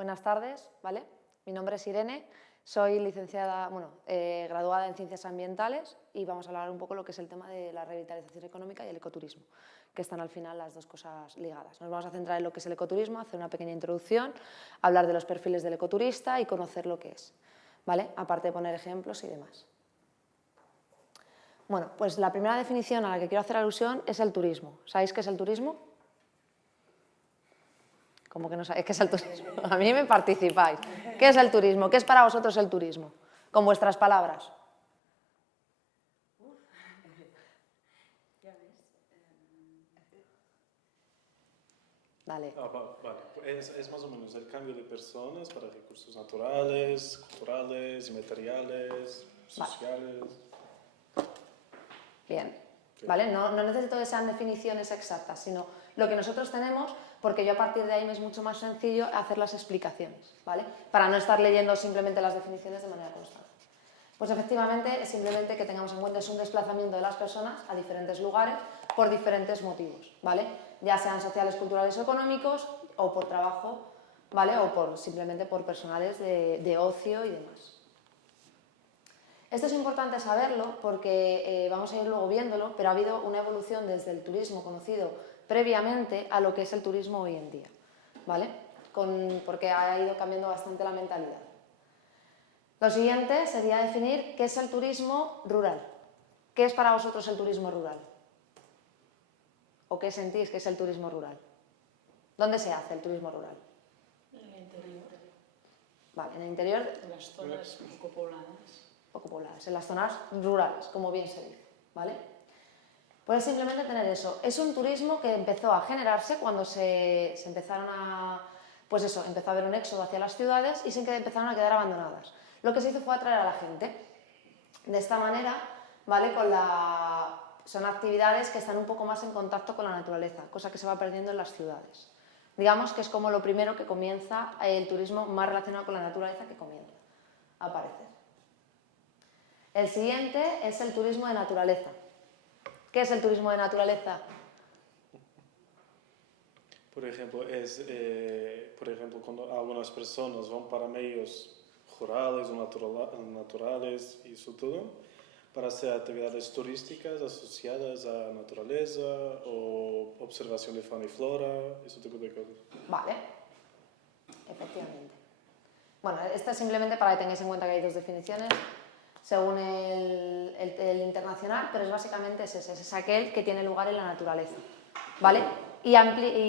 Buenas tardes, ¿vale? Mi nombre es Irene, soy licenciada, graduada en Ciencias Ambientales y vamos a hablar un poco de lo que es el tema de la revitalización económica y el ecoturismo, que están al final las dos cosas ligadas. Nos vamos a centrar en lo que es el ecoturismo, hacer una pequeña introducción, hablar de los perfiles del ecoturista y conocer lo que es, ¿vale? Aparte de poner ejemplos y demás. Bueno, pues la primera definición a la que quiero hacer alusión es el turismo. ¿Sabéis qué es el turismo? ¿Cómo que no sabéis qué es el turismo? A mí me participáis. ¿Qué es el turismo? ¿Qué es para vosotros el turismo? Con vuestras palabras. Dale. Vale. Es más o menos el cambio de personas para recursos naturales, culturales, materiales, sociales. Bien. ¿Vale? No necesito que sean definiciones exactas, sino lo que nosotros tenemos, porque yo a partir de ahí me es mucho más sencillo hacer las explicaciones, ¿vale? Para no estar leyendo simplemente las definiciones de manera constante. Pues efectivamente, simplemente que tengamos en cuenta es un desplazamiento de las personas a diferentes lugares por diferentes motivos, ¿vale? Ya sean sociales, culturales o económicos, o por trabajo, ¿vale? O simplemente por personales de ocio y demás. Esto es importante saberlo porque vamos a ir luego viéndolo, pero ha habido una evolución desde el turismo conocido previamente a lo que es el turismo hoy en día, ¿vale? Porque ha ido cambiando bastante la mentalidad. Lo siguiente sería definir qué es el turismo rural. ¿Qué es para vosotros el turismo rural? ¿O qué sentís que es el turismo rural? ¿Dónde se hace el turismo rural? En el interior. Vale, en el interior. En las zonas poco pobladas. Poco pobladas, en las zonas rurales, como bien se dice, ¿vale? Pues simplemente tener eso. Es un turismo que empezó a generarse cuando se empezaron a... Pues eso, empezó a haber un éxodo hacia las ciudades y empezaron a quedar abandonadas. Lo que se hizo fue atraer a la gente. De esta manera, ¿vale? Son actividades que están un poco más en contacto con la naturaleza, cosa que se va perdiendo en las ciudades. Digamos que es como lo primero que comienza el turismo más relacionado con la naturaleza que comienza a aparecer. El siguiente es el turismo de naturaleza. ¿Qué es el turismo de naturaleza? Por ejemplo, cuando algunas personas van para medios rurales o naturales y eso todo, para hacer actividades turísticas asociadas a naturaleza o observación de fauna y flora, ese tipo de cosas. Vale, efectivamente. Bueno, esta es simplemente para que tengáis en cuenta que hay dos definiciones según el internacional, pero es básicamente ese, es aquel que tiene lugar en la naturaleza, ¿vale? Y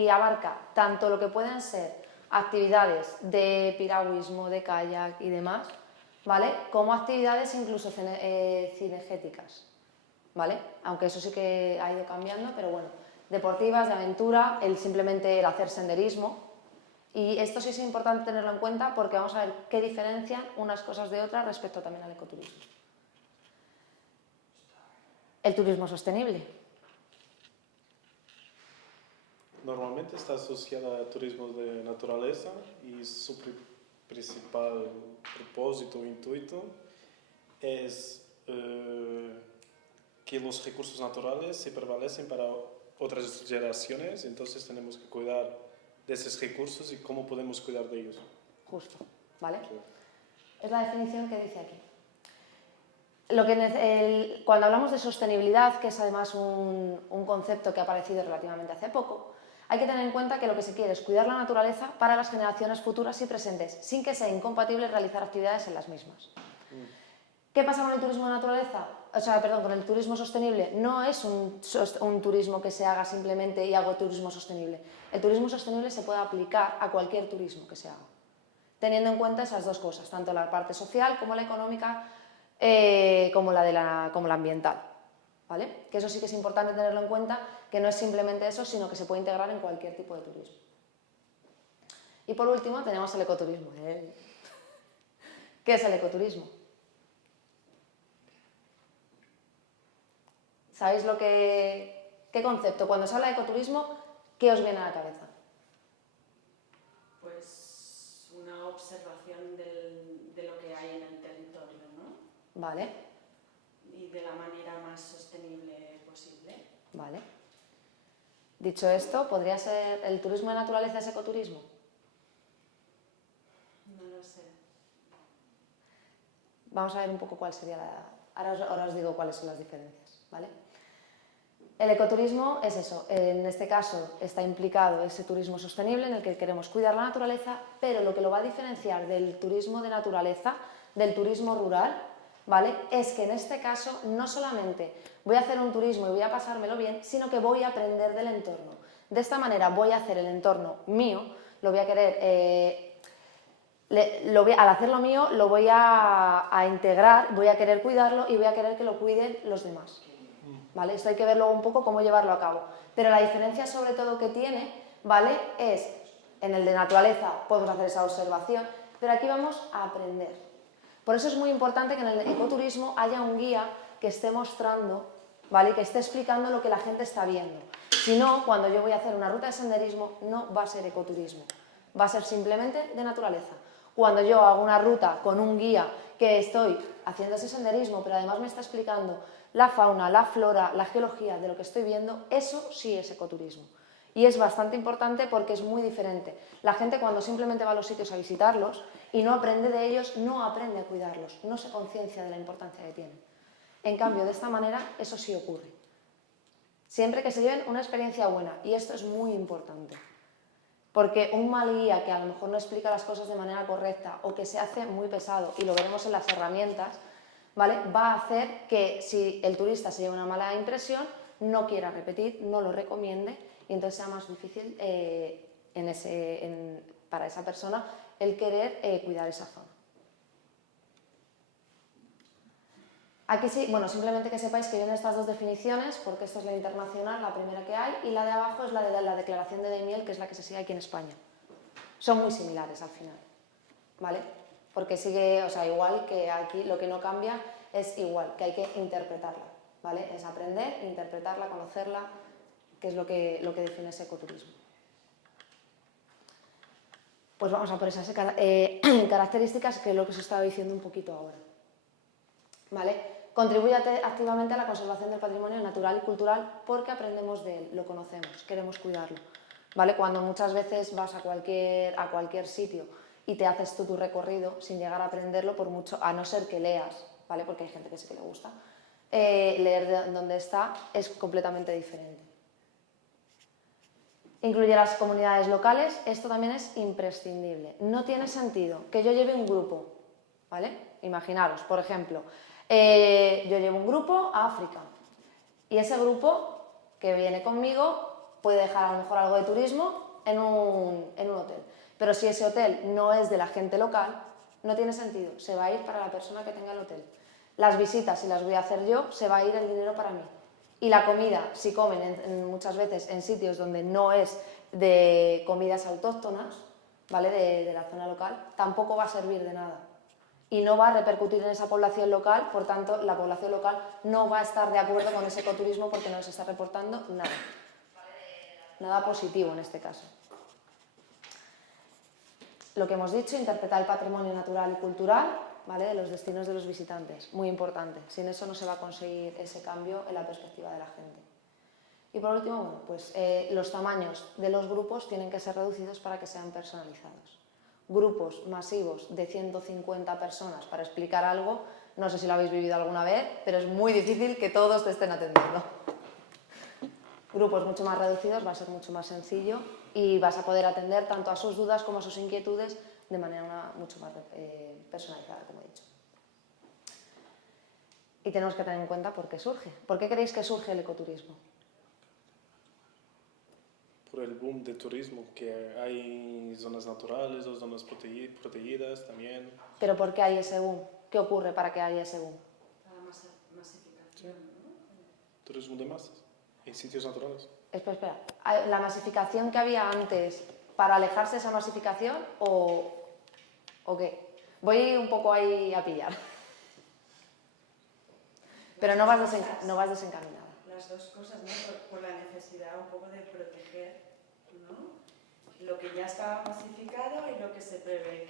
abarca tanto lo que pueden ser actividades de piragüismo, de kayak y demás, ¿vale? Como actividades incluso cinegéticas, ¿vale? Aunque eso sí que ha ido cambiando, pero bueno, deportivas, de aventura, simplemente el hacer senderismo. Y esto sí es importante tenerlo en cuenta porque vamos a ver qué diferencian unas cosas de otras respecto también al ecoturismo. El turismo sostenible. Normalmente está asociada a turismo de naturaleza y su principal propósito o intuito es que los recursos naturales se prevalecen para otras generaciones, entonces tenemos que cuidar de esos recursos y cómo podemos cuidar de ellos. Justo, ¿vale? Sí. Es la definición que dice aquí. Cuando hablamos de sostenibilidad, que es además un concepto que ha aparecido relativamente hace poco, hay que tener en cuenta que lo que se quiere es cuidar la naturaleza para las generaciones futuras y presentes, sin que sea incompatible realizar actividades en las mismas. ¿Qué pasa con el turismo de naturaleza? Con el turismo sostenible. No es un turismo que se haga simplemente y hago turismo sostenible. El turismo sostenible se puede aplicar a cualquier turismo que se haga, teniendo en cuenta esas dos cosas, tanto la parte social como la económica, como la ambiental, ¿vale? Que eso sí que es importante tenerlo en cuenta, que no es simplemente eso, sino que se puede integrar en cualquier tipo de turismo. Y por último tenemos el ecoturismo. ¿Qué es el ecoturismo? ¿Sabéis qué concepto? Cuando se habla de ecoturismo, ¿qué os viene a la cabeza? Pues una observación de lo que hay en el territorio, ¿no? Vale. Y de la manera más sostenible posible. Vale. Dicho esto, ¿podría ser el turismo de naturaleza es ecoturismo? No lo sé. Vamos a ver un poco cuál sería ahora os digo cuáles son las diferencias, ¿vale? El ecoturismo es eso, en este caso está implicado ese turismo sostenible en el que queremos cuidar la naturaleza, pero lo que lo va a diferenciar del turismo de naturaleza, del turismo rural, ¿vale? Es que en este caso no solamente voy a hacer un turismo y voy a pasármelo bien, sino que voy a aprender del entorno. De esta manera voy a hacer el entorno mío, lo voy a querer... al hacerlo mío lo voy a integrar, voy a querer cuidarlo y voy a querer que lo cuiden los demás. ¿Vale? Esto hay que verlo un poco cómo llevarlo a cabo. Pero la diferencia sobre todo que tiene, ¿vale? Es, en el de naturaleza podemos hacer esa observación, pero aquí vamos a aprender. Por eso es muy importante que en el ecoturismo haya un guía que esté mostrando, ¿vale? Que esté explicando lo que la gente está viendo. Si no, cuando yo voy a hacer una ruta de senderismo, no va a ser ecoturismo, va a ser simplemente de naturaleza. Cuando yo hago una ruta con un guía que estoy haciendo ese senderismo, pero además me está explicando la fauna, la flora, la geología de lo que estoy viendo, eso sí es ecoturismo. Y es bastante importante porque es muy diferente. La gente cuando simplemente va a los sitios a visitarlos y no aprende de ellos, no aprende a cuidarlos, no se conciencia de la importancia que tienen. En cambio, de esta manera, eso sí ocurre. Siempre que se lleven una experiencia buena, y esto es muy importante. Porque un mal guía que a lo mejor no explica las cosas de manera correcta o que se hace muy pesado, y lo veremos en las herramientas, ¿vale? Va a hacer que si el turista se lleva una mala impresión, no quiera repetir, no lo recomiende y entonces sea más difícil para esa persona el querer cuidar esa zona. Aquí sí, bueno, simplemente que sepáis que vienen estas dos definiciones, porque esta es la internacional, la primera que hay, y la de abajo es la de la declaración de Daimiel, que es la que se sigue aquí en España. Son muy similares al final, ¿vale? Porque sigue, o sea, igual que aquí lo que no cambia es igual, que hay que interpretarla, ¿vale? Es aprender, interpretarla, conocerla, que es lo que define ese ecoturismo. Pues vamos a por esas características, que es lo que os estaba diciendo un poquito ahora, ¿vale? Contribuye activamente a la conservación del patrimonio natural y cultural porque aprendemos de él, lo conocemos, queremos cuidarlo, ¿vale? Cuando muchas veces vas a cualquier sitio y te haces tú tu recorrido sin llegar a aprenderlo, por mucho, a no ser que leas, ¿vale? Porque hay gente que sí que le gusta, leer de dónde está es completamente diferente. Incluye las comunidades locales, esto también es imprescindible. No tiene sentido que yo lleve un grupo, ¿vale? Imaginaros, por ejemplo, yo llevo un grupo a África y ese grupo que viene conmigo puede dejar a lo mejor algo de turismo en un hotel. Pero si ese hotel no es de la gente local, no tiene sentido, se va a ir para la persona que tenga el hotel. Las visitas, si las voy a hacer yo, se va a ir el dinero para mí. Y la comida, si comen muchas veces en sitios donde no es de comidas autóctonas, ¿vale? de la zona local, tampoco va a servir de nada. Y no va a repercutir en esa población local, por tanto, la población local no va a estar de acuerdo con ese ecoturismo porque no les está reportando nada. Nada positivo en este caso. Lo que hemos dicho, interpretar el patrimonio natural y cultural, ¿vale? De los destinos de los visitantes, muy importante. Sin eso no se va a conseguir ese cambio en la perspectiva de la gente. Y por último, bueno, pues los tamaños de los grupos tienen que ser reducidos para que sean personalizados. Grupos masivos de 150 personas para explicar algo, no sé si lo habéis vivido alguna vez, pero es muy difícil que todos te estén atendiendo. Grupos mucho más reducidos va a ser mucho más sencillo y vas a poder atender tanto a sus dudas como a sus inquietudes de manera mucho más personalizada, como he dicho. Y tenemos que tener en cuenta por qué surge. ¿Por qué creéis que surge el ecoturismo? Por el boom de turismo, que hay zonas naturales o zonas protegidas también. ¿Pero por qué hay ese boom? ¿Qué ocurre para que haya ese boom? La masificación, ¿no? Turismo de masas, en sitios naturales. Espera. ¿La masificación que había antes para alejarse de esa masificación o qué? Voy un poco ahí a pillar. Pero no vas desencaminada. Las dos cosas, ¿no? Por la necesidad un poco de proteger, ¿no? Lo que ya estaba masificado y lo que se prevé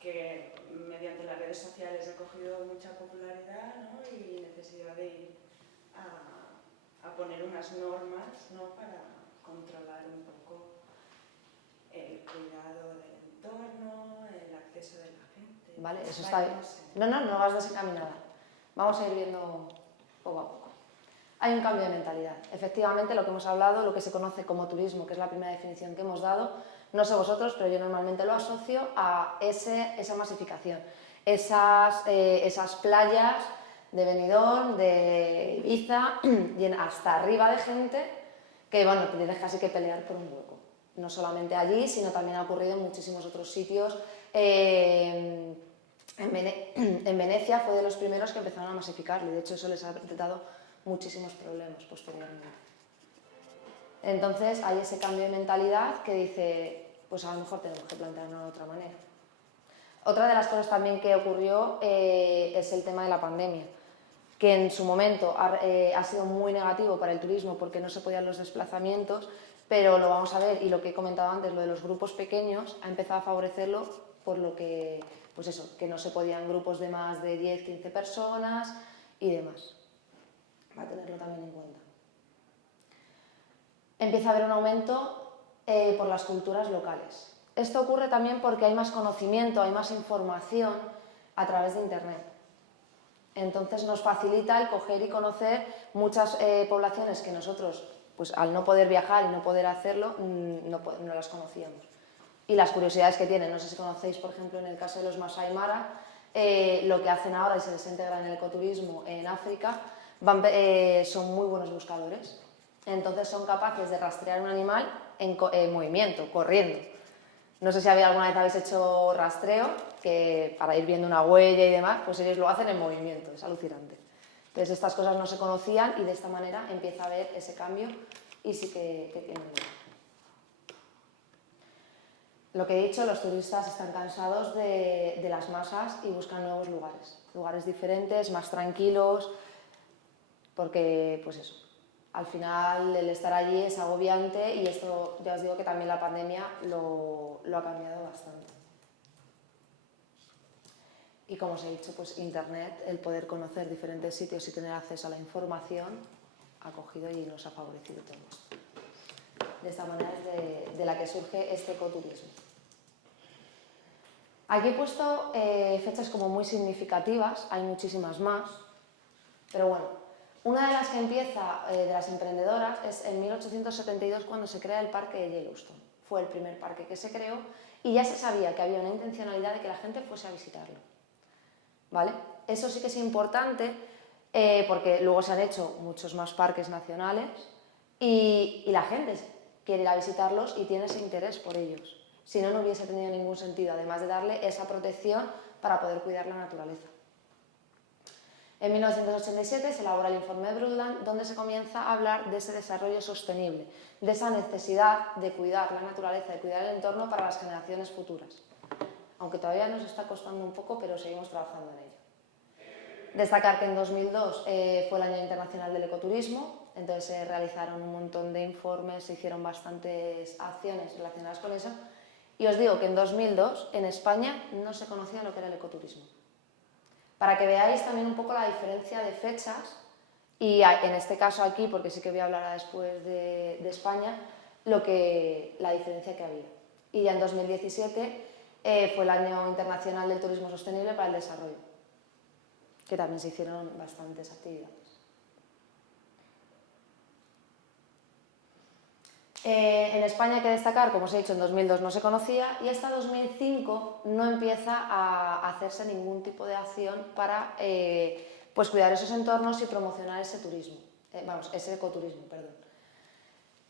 que mediante las redes sociales ha cogido mucha popularidad, ¿no? Y necesidad de ir a poner unas normas, ¿no? Para controlar un poco el cuidado del entorno, el ¿vale? Eso está Vale, bien. no sé. No vas desencaminada. Vamos a ir viendo poco a poco. Hay un cambio de mentalidad. Efectivamente, lo que hemos hablado, lo que se conoce como turismo, que es la primera definición que hemos dado, no sé vosotros, pero yo normalmente lo asocio a esa masificación. Esas playas de Benidorm, de Ibiza, hasta arriba de gente, que bueno, te tienes casi que pelear por un hueco. No solamente allí, sino también ha ocurrido en muchísimos otros sitios. En Venecia fue de los primeros que empezaron a masificarlo y de hecho eso les ha dado muchísimos problemas posteriormente. Entonces hay ese cambio de mentalidad que dice, pues a lo mejor tenemos que plantearnos de otra manera. Otra de las cosas también que ocurrió es el tema de la pandemia, que en su momento ha sido muy negativo para el turismo porque no se podían los desplazamientos, pero lo vamos a ver, y lo que he comentado antes, lo de los grupos pequeños, ha empezado a favorecerlo por lo que, pues eso, que no se podían grupos de más de 10, 15 personas y demás. Va a tenerlo también en cuenta. Empieza a haber un aumento por las culturas locales. Esto ocurre también porque hay más conocimiento, hay más información a través de Internet. Entonces nos facilita el coger y conocer muchas poblaciones que nosotros, pues al no poder viajar y no poder hacerlo, no las conocíamos. Y las curiosidades que tienen, no sé si conocéis, por ejemplo, en el caso de los Masai Mara, lo que hacen ahora y se desintegran en el ecoturismo en África, son muy buenos buscadores. Entonces son capaces de rastrear un animal en movimiento, corriendo. No sé si alguna vez habéis hecho rastreo, que para ir viendo una huella y demás, pues ellos lo hacen en movimiento, es alucinante. Entonces estas cosas no se conocían y de esta manera empieza a haber ese cambio y sí que tiene lugar. Lo que he dicho, los turistas están cansados de las masas y buscan nuevos lugares diferentes, más tranquilos, porque pues eso, al final el estar allí es agobiante y esto ya os digo que también la pandemia lo ha cambiado bastante. Y como os he dicho, pues Internet, el poder conocer diferentes sitios y tener acceso a la información ha cogido y nos ha favorecido todo esto. De esta manera es de la que surge este ecoturismo. Aquí he puesto fechas como muy significativas, hay muchísimas más, pero bueno, una de las que empieza de las emprendedoras es en 1872 cuando se crea el parque de Yellowstone. Fue el primer parque que se creó y ya se sabía que había una intencionalidad de que la gente fuese a visitarlo. ¿Vale? Eso sí que es importante porque luego se han hecho muchos más parques nacionales y la gente quiere ir a visitarlos y tiene ese interés por ellos. Si no, no hubiese tenido ningún sentido, además de darle esa protección para poder cuidar la naturaleza. En 1987 se elabora el informe de Brundtland, donde se comienza a hablar de ese desarrollo sostenible, de esa necesidad de cuidar la naturaleza, de cuidar el entorno para las generaciones futuras. Aunque todavía nos está costando un poco, pero seguimos trabajando en ello. Destacar que en 2002 fue el Año Internacional del Ecoturismo, entonces se realizaron un montón de informes, se hicieron bastantes acciones relacionadas con eso, y os digo que en 2002 en España no se conocía lo que era el ecoturismo. Para que veáis también un poco la diferencia de fechas, y en este caso aquí, porque sí que voy a hablar después de España, la diferencia que había. Y ya en 2017 fue el Año Internacional del Turismo Sostenible para el Desarrollo, que también se hicieron bastantes actividades. En España hay que destacar, como os he dicho, en 2002 no se conocía y hasta 2005 no empieza a hacerse ningún tipo de acción para pues cuidar esos entornos y promocionar ese turismo, ese ecoturismo, perdón.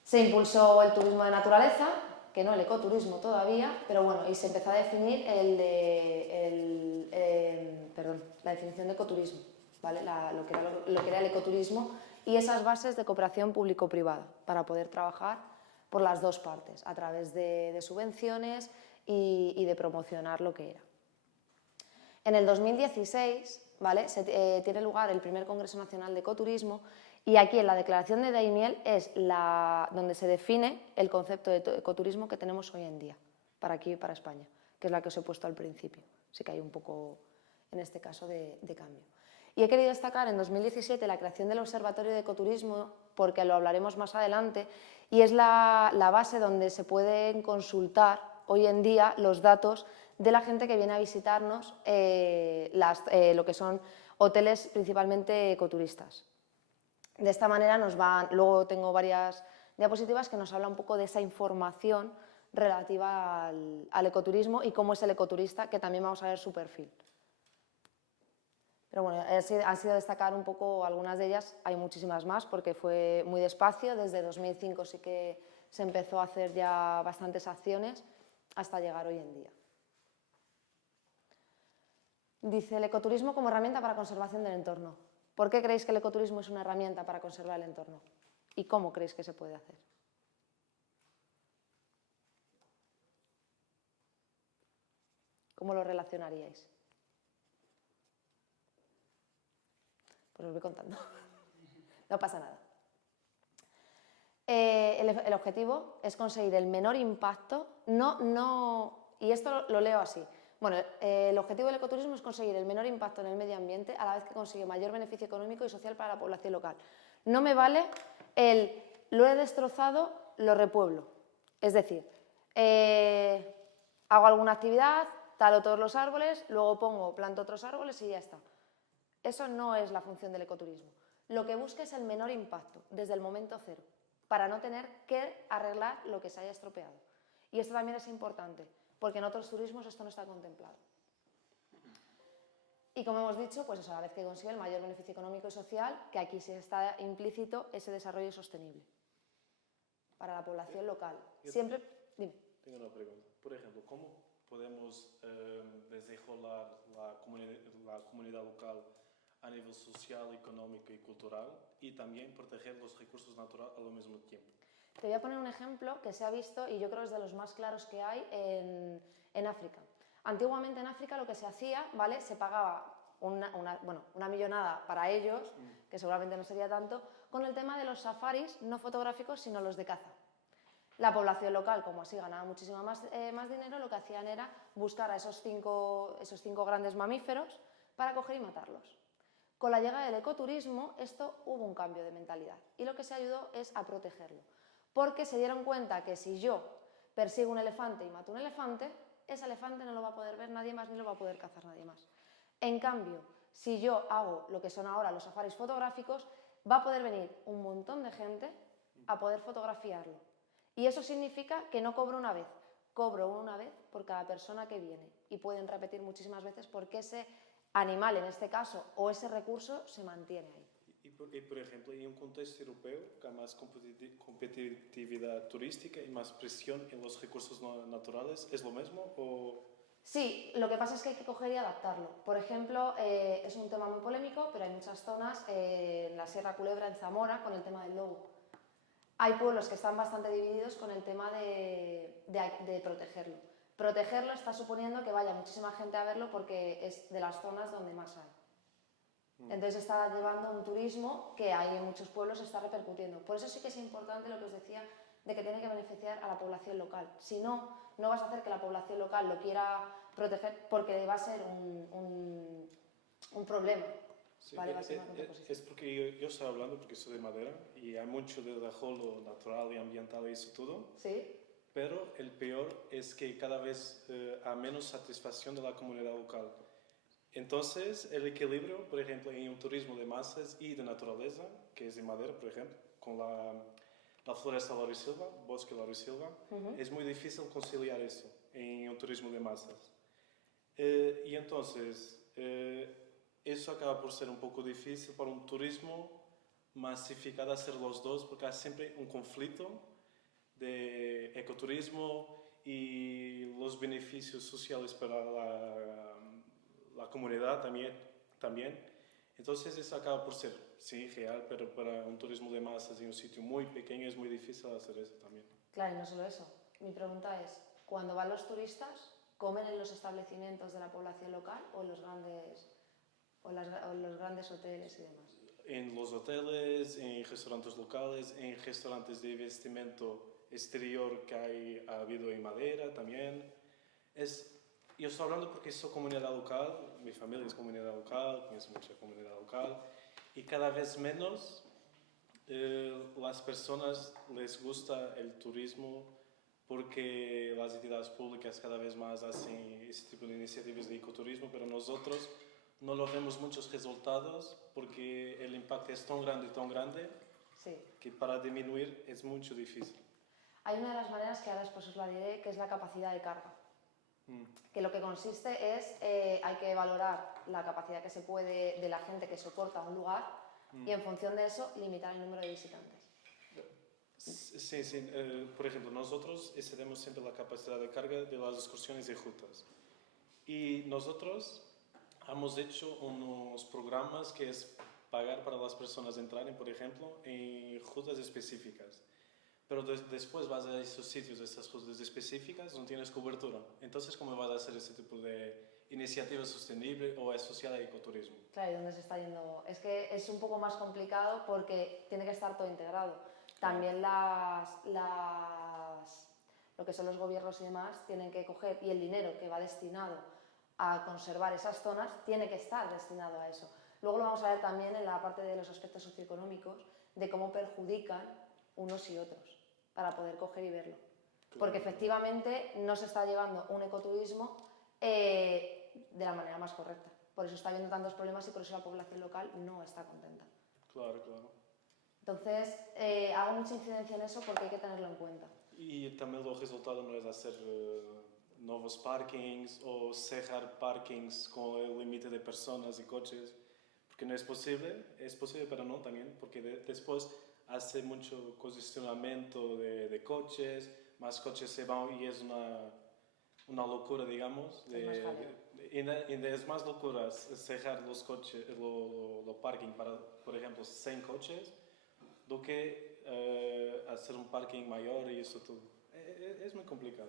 Se impulsó el turismo de naturaleza, que no el ecoturismo todavía, pero bueno, y se empezó a definir la definición de ecoturismo, ¿vale? lo que era el ecoturismo y esas bases de cooperación público-privada para poder trabajar por las dos partes, a través de subvenciones y de promocionar lo que era. En el 2016, ¿vale? Tiene lugar el primer Congreso Nacional de Ecoturismo y aquí en la Declaración de Daimiel es donde se define el concepto de ecoturismo que tenemos hoy en día, para aquí y para España, que es la que os he puesto al principio. Sí que hay un poco, en este caso, de cambio. Y he querido destacar en 2017 la creación del Observatorio de Ecoturismo, porque lo hablaremos más adelante, y es la base donde se pueden consultar hoy en día los datos de la gente que viene a visitarnos lo que son hoteles principalmente ecoturistas. De esta manera luego tengo varias diapositivas que nos hablan un poco de esa información relativa al ecoturismo y cómo es el ecoturista, que también vamos a ver su perfil. Pero bueno, han sido destacar un poco algunas de ellas, hay muchísimas más porque fue muy despacio, desde 2005 sí que se empezó a hacer ya bastantes acciones hasta llegar hoy en día. Dice el ecoturismo como herramienta para conservación del entorno. ¿Por qué creéis que el ecoturismo es una herramienta para conservar el entorno? ¿Y cómo creéis que se puede hacer? ¿Cómo lo relacionaríais? Pues os voy contando. No pasa nada. El objetivo es conseguir el menor impacto, y esto lo leo así. Bueno, el objetivo del ecoturismo es conseguir el menor impacto en el medio ambiente a la vez que consigue mayor beneficio económico y social para la población local. No me vale lo he destrozado, lo repueblo. Es decir, hago alguna actividad, talo todos los árboles, luego planto otros árboles y ya está. Eso no es la función del ecoturismo. Lo que busca es el menor impacto desde el momento cero, para no tener que arreglar lo que se haya estropeado. Y esto también es importante, porque en otros turismos esto no está contemplado. Y como hemos dicho, pues eso, a la vez que consigue el mayor beneficio económico y social, que aquí sí está implícito ese desarrollo sostenible para la población local. Siempre... Dime. Tengo una pregunta. Por ejemplo, ¿cómo podemos desarrollar la comunidad local a nivel social, económico y cultural y también proteger los recursos naturales al mismo tiempo? Te voy a poner un ejemplo que se ha visto y yo creo que es de los más claros que hay en África. Antiguamente en África lo que se hacía, ¿vale? Se pagaba una millonada para ellos, que seguramente no sería tanto, con el tema de los safaris no fotográficos, sino los de caza. La población local, como así ganaba muchísimo más dinero, lo que hacían era buscar a esos cinco grandes mamíferos para coger y matarlos. Con la llegada del ecoturismo, hubo un cambio de mentalidad y lo que se ayudó es a protegerlo. Porque se dieron cuenta que si yo persigo un elefante y mato un elefante, ese elefante no lo va a poder ver nadie más ni lo va a poder cazar nadie más. En cambio, si yo hago lo que son ahora los safaris fotográficos, va a poder venir un montón de gente a poder fotografiarlo. Y eso significa que no cobro una vez, cobro una vez por cada persona que viene. Y pueden repetir muchísimas veces porque ese animal, en este caso, o ese recurso, se mantiene ahí. Y por ejemplo, en un contexto europeo, que hay más competitividad turística y más presión en los recursos naturales, ¿es lo mismo o...? Sí, lo que pasa es que hay que coger y adaptarlo. Por ejemplo, es un tema muy polémico, pero hay muchas zonas, en la Sierra Culebra, en Zamora, con el tema del lobo. Hay pueblos que están bastante divididos con el tema de protegerlo. Protegerlo está suponiendo que vaya muchísima gente a verlo porque es de las zonas donde más hay. Entonces está llevando un turismo que hay en muchos pueblos, está repercutiendo. Por eso sí que es importante lo que os decía de que tiene que beneficiar a la población local. Si no, no vas a hacer que la población local lo quiera proteger porque va a ser un problema. Sí, Vale, es porque yo estoy hablando porque soy de Madera y hay mucho de desarrollo natural y ambiental y eso todo. Sí. Pero el peor es que cada vez hay menos satisfacción de la comunidad local. Entonces, el equilibrio, por ejemplo, en un turismo de masas y de naturaleza, que es de Madera, por ejemplo, con la floresta Laurisilva, bosque Laurisilva, es muy difícil conciliar eso en un turismo de masas. Y entonces, eso acaba por ser un poco difícil para un turismo masificado hacer los dos, porque hay siempre un conflicto de ecoturismo y los beneficios sociales para la comunidad también. Entonces eso acaba por ser, sí, real, pero para un turismo de masas en un sitio muy pequeño es muy difícil hacer eso también. Claro, y no solo eso. Mi pregunta es, cuando van los turistas, ¿comen en los establecimientos de la población local o en los grandes hoteles y demás? En los hoteles, en restaurantes locales, en restaurantes de investimento exterior que ha habido en Madera también. Yo estoy hablando porque soy comunidad local, mi familia es comunidad local, conozco mucha comunidad local y cada vez menos las personas les gusta el turismo porque las entidades públicas cada vez más hacen ese tipo de iniciativas de ecoturismo, pero nosotros no lo vemos muchos resultados porque el impacto es tan grande Sí. que para disminuir es mucho difícil. Hay una de las maneras que ahora después os la diré, que es la capacidad de carga. Que lo que consiste es, hay que valorar la capacidad que se puede de la gente que soporta un lugar y en función de eso limitar el número de visitantes. Sí, sí. Por ejemplo, nosotros excedemos siempre la capacidad de carga de las excursiones y rutas. Y nosotros hemos hecho unos programas que es pagar para las personas entrarem, por ejemplo, en rutas específicas. Pero después vas a esos sitios, esas rutas específicas, no tienes cobertura. Entonces, ¿cómo vas a hacer ese tipo de iniciativa sostenible o asociada a ecoturismo? Claro, ¿y dónde se está yendo? Es que es un poco más complicado porque tiene que estar todo integrado. También lo que son los gobiernos y demás tienen que coger, y el dinero que va destinado a conservar esas zonas tiene que estar destinado a eso. Luego lo vamos a ver también en la parte de los aspectos socioeconómicos, de cómo perjudican unos y otros, para poder coger y verlo. Porque efectivamente no se está llevando un ecoturismo de la manera más correcta. Por eso está habiendo tantos problemas y por eso la población local no está contenta. Claro, claro. Entonces, hago mucha incidencia en eso porque hay que tenerlo en cuenta. Y también el resultado no es hacer nuevos parkings o cerrar parkings con el límite de personas y coches, porque no es posible pero no también, porque después hace mucho congestionamiento de coches, más coches se van y es una locura, digamos. Es más jaleo. Es más locura cerrar los coches, lo parking para, por ejemplo, 100 coches, do que hacer un parking mayor y eso todo. Es muy complicado.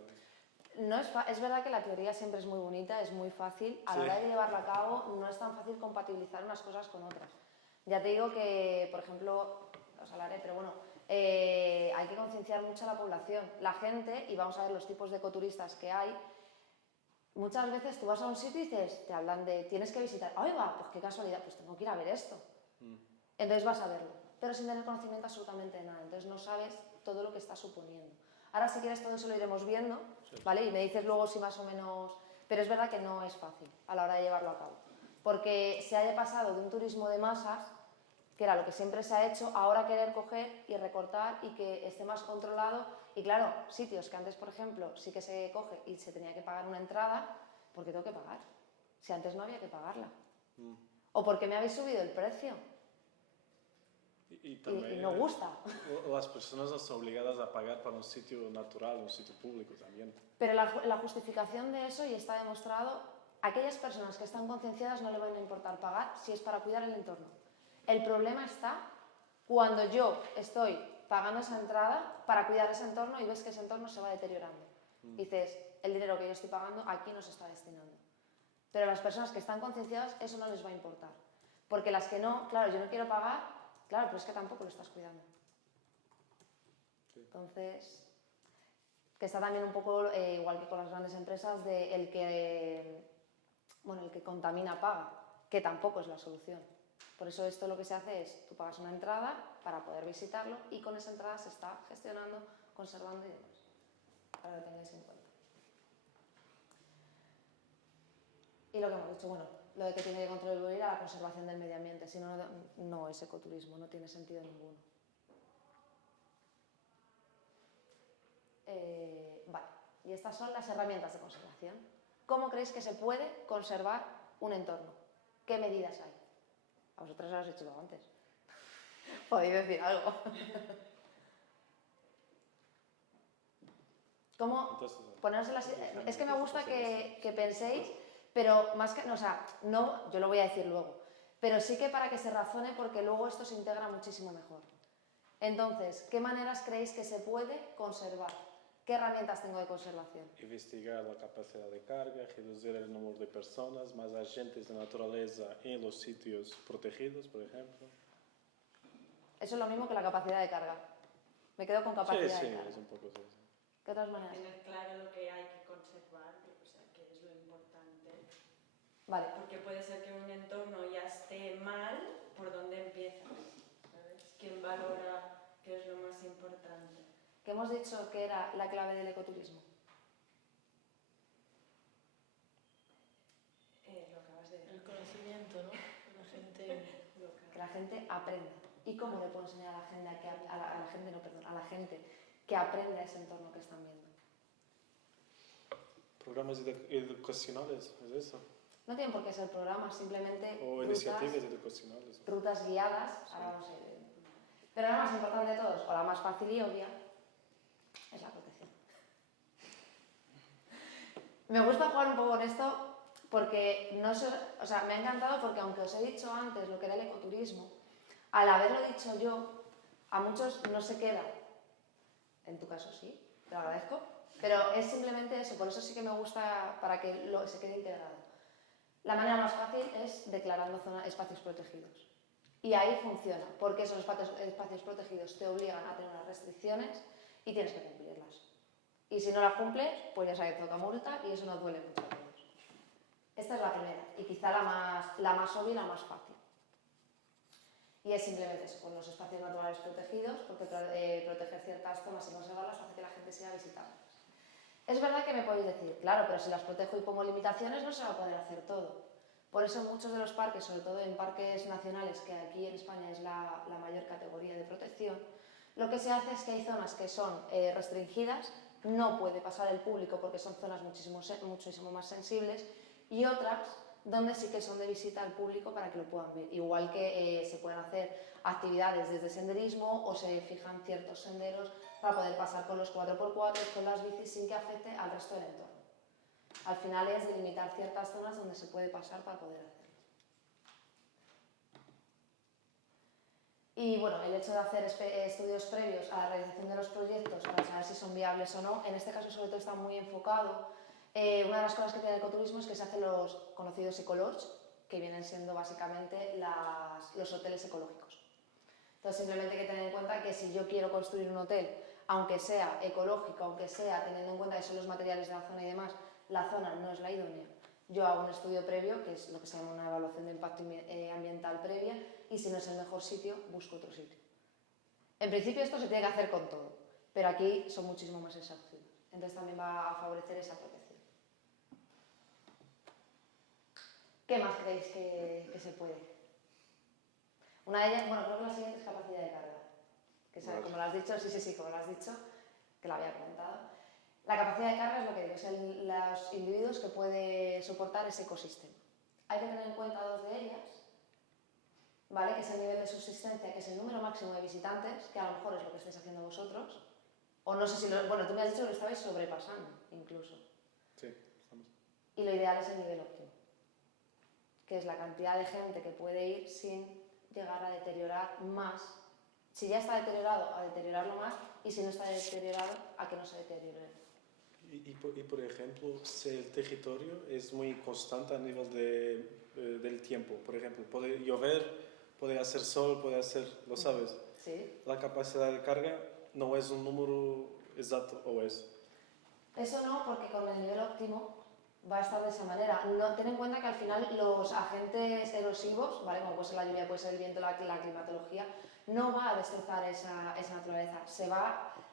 No es verdad que la teoría siempre es muy bonita, es muy fácil. A la Sí. hora de llevarla a cabo no es tan fácil compatibilizar unas cosas con otras. Ya te digo que, por ejemplo, os hablaré, pero bueno, hay que concienciar mucho a la población. La gente, y vamos a ver los tipos de ecoturistas que hay, muchas veces tú vas a un sitio y dices, te hablan de, tienes que visitar, ¡ay va! Pues qué casualidad, pues tengo que ir a ver esto. Entonces vas a verlo, pero sin tener conocimiento absolutamente de nada. Entonces no sabes todo lo que está suponiendo. Ahora, si quieres, todo eso lo iremos viendo, ¿vale? Y me dices luego si más o menos... Pero es verdad que no es fácil a la hora de llevarlo a cabo. Porque se haya pasado de un turismo de masas, que era lo que siempre se ha hecho, ahora querer coger y recortar y que esté más controlado. Y claro, sitios que antes, por ejemplo, sí que se coge y se tenía que pagar una entrada, ¿por qué tengo que pagar? Si antes no había que pagarla. ¿O porque me habéis subido el precio? Y también, y no gusta. Las personas no son obligadas a pagar para un sitio natural, un sitio público también. Pero la justificación de eso, y está demostrado, aquellas personas que están concienciadas no le van a importar pagar si es para cuidar el entorno. El problema está cuando yo estoy pagando esa entrada para cuidar ese entorno y ves que ese entorno se va deteriorando. Dices, el dinero que yo estoy pagando aquí no se está destinando. Pero a las personas que están concienciadas eso no les va a importar. Porque las que no, claro, yo no quiero pagar, claro, pero es que tampoco lo estás cuidando. Entonces, que está también un poco igual que con las grandes empresas de el que contamina paga, que tampoco es la solución. Por eso esto lo que se hace es, tú pagas una entrada para poder visitarlo y con esa entrada se está gestionando, conservando y demás, para que lo tengáis en cuenta. Y lo que hemos dicho, bueno, lo de que tiene que contribuir a la conservación del medio ambiente, si no, no es ecoturismo, no tiene sentido ninguno. Vale, y estas son las herramientas de conservación. ¿Cómo creéis que se puede conservar un entorno? ¿Qué medidas hay? A vosotros os lo he hecho antes. Podéis decir algo. ¿Cómo Entonces, poneros en la es que me gusta que penséis, pero más que, no, o sea, no, yo lo voy a decir luego, pero sí que para que se razone porque luego esto se integra muchísimo mejor. Entonces, ¿qué maneras creéis que se puede conservar? ¿Qué herramientas tengo de conservación? investigar la capacidad de carga, reducir el número de personas, más agentes de naturaleza en los sitios protegidos, por ejemplo. Eso es lo mismo que la capacidad de carga. Me quedo con capacidad Sí, de carga. es un poco eso. ¿Qué otras maneras? Tener claro lo que hay que conservar, o sea, que es lo importante. Vale. Porque puede ser que un entorno ya esté mal, ¿por dónde empiezas? ¿Sabes? ¿Quién valora qué es lo más importante? que hemos dicho que era la clave del ecoturismo? Lo acabas de El decir. conocimiento, ¿no? La gente... Que la gente aprenda. ¿Y cómo le puedo enseñar a la gente a la gente que aprenda ese entorno que están viendo? Programas educacionales, ¿es eso? No tienen por qué ser programas, simplemente O iniciativas educacionales. rutas guiadas. Ahora vamos a ir. Pero la más importante de todos, o la más fácil y obvia, es la protección. Me gusta jugar un poco con esto porque no sé, o sea, me ha encantado porque aunque os he dicho antes lo que era el ecoturismo, al haberlo dicho yo, a muchos no se queda. En tu caso sí, te lo agradezco. Pero es simplemente eso, por eso sí que me gusta para que se quede integrado. La manera más fácil es declarando espacios protegidos. Y ahí funciona, porque esos espacios protegidos te obligan a tener unas restricciones y tienes que cumplirlas. Y si no las cumples, pues ya sabes que toca multa y eso nos duele mucho a todos. Esta es la primera y quizá la más obvia y la más fácil. Y es simplemente eso, con los espacios naturales protegidos, porque proteger ciertas zonas y conservarlas hace que la gente siga visitando. Es verdad que me podéis decir, claro, pero si las protejo y pongo limitaciones no se va a poder hacer todo. Por eso muchos de los parques, sobre todo en parques nacionales, que aquí en España es la mayor categoría de protección, lo que se hace es que hay zonas que son restringidas, no puede pasar el público porque son zonas muchísimo más sensibles, y otras donde sí que son de visita al público para que lo puedan ver. Igual que se pueden hacer actividades desde senderismo o se fijan ciertos senderos para poder pasar con los 4x4, con las bicis, sin que afecte al resto del entorno. Al final es delimitar ciertas zonas donde se puede pasar para poder hacerlo. Y bueno, el hecho de hacer estudios previos a la realización de los proyectos para saber si son viables o no, en este caso sobre todo está muy enfocado. Una de las cosas que tiene el ecoturismo es que se hacen los conocidos ecolodge, que vienen siendo básicamente los hoteles ecológicos. Entonces simplemente hay que tener en cuenta que si yo quiero construir un hotel, aunque sea ecológico, aunque sea teniendo en cuenta que son los materiales de la zona y demás, la zona no es la idónea. Yo hago un estudio previo, que es lo que se llama una evaluación de impacto ambiental previa, y si no es el mejor sitio, busco otro sitio. En principio esto se tiene que hacer con todo, pero aquí son muchísimo más exhaustivos. Entonces también va a favorecer esa protección. ¿Qué más creéis que se puede? Una de ellas, bueno, creo que la siguiente es capacidad de carga. Que sabe, como lo has dicho, sí, como lo has dicho, que lo había comentado. La capacidad de carga es lo que digo, es los individuos que puede soportar ese ecosistema. Hay que tener en cuenta dos de ellas, ¿vale? Que es el nivel de subsistencia, que es el número máximo de visitantes, que a lo mejor es lo que estáis haciendo vosotros, o no sé si bueno, tú me has dicho que lo estabais sobrepasando, incluso. Sí, estamos. Y lo ideal es el nivel óptimo, que es la cantidad de gente que puede ir sin llegar a deteriorar más. Si ya está deteriorado, a deteriorarlo más, y si no está deteriorado, a que no se deteriore. Y por ejemplo, si el territorio es muy constante a nivel del tiempo, por ejemplo, puede llover, puede hacer sol, puede hacer, lo sabes. Sí. La capacidad de carga no es un número exacto, ¿o es? Eso no, porque con el nivel óptimo va a estar de esa manera. No, ten en cuenta que al final los agentes erosivos, ¿vale? Como puede ser la lluvia, puede ser el viento, la climatología, no va a destrozar esa naturaleza.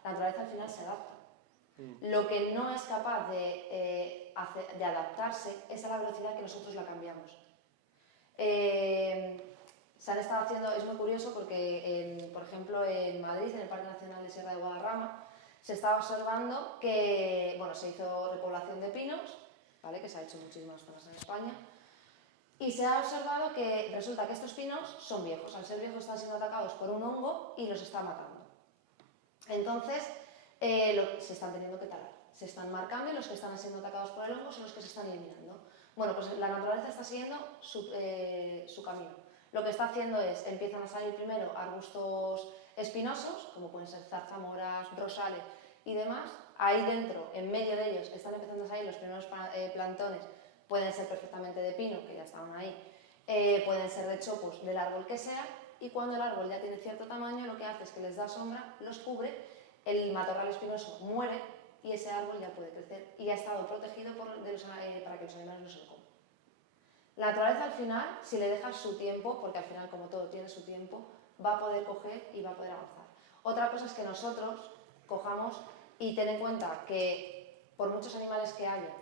La naturaleza al final se adapta. Lo que no es capaz de adaptarse es a la velocidad que nosotros la cambiamos. Se han estado haciendo, es muy curioso porque, por ejemplo, en Madrid, en el Parque Nacional de Sierra de Guadarrama, se estaba observando que, bueno, se hizo repoblación de pinos, ¿vale? Que se ha hecho en muchísimas zonas en España, y se ha observado que resulta que estos pinos son viejos. Al ser viejos están siendo atacados por un hongo y los está matando. Entonces, se están teniendo que talar. Se están marcando y los que están siendo atacados por el hongo son los que se están eliminando. Bueno, pues la naturaleza está siguiendo su camino. Lo que está haciendo es, empiezan a salir primero arbustos espinosos, como pueden ser zarzamoras, rosales y demás. Ahí dentro, en medio de ellos, están empezando a salir los primeros plantones. Pueden ser perfectamente de pino, que ya estaban ahí. Pueden ser de chopos, del árbol que sea. Y cuando el árbol ya tiene cierto tamaño, lo que hace es que les da sombra, los cubre, el matorral espinoso muere y ese árbol ya puede crecer y ha estado protegido para que los animales no se lo coman. La naturaleza al final, si le dejas su tiempo, porque al final como todo tiene su tiempo, va a poder coger y va a poder avanzar. Otra cosa es que nosotros cojamos y ten en cuenta que por muchos animales que haya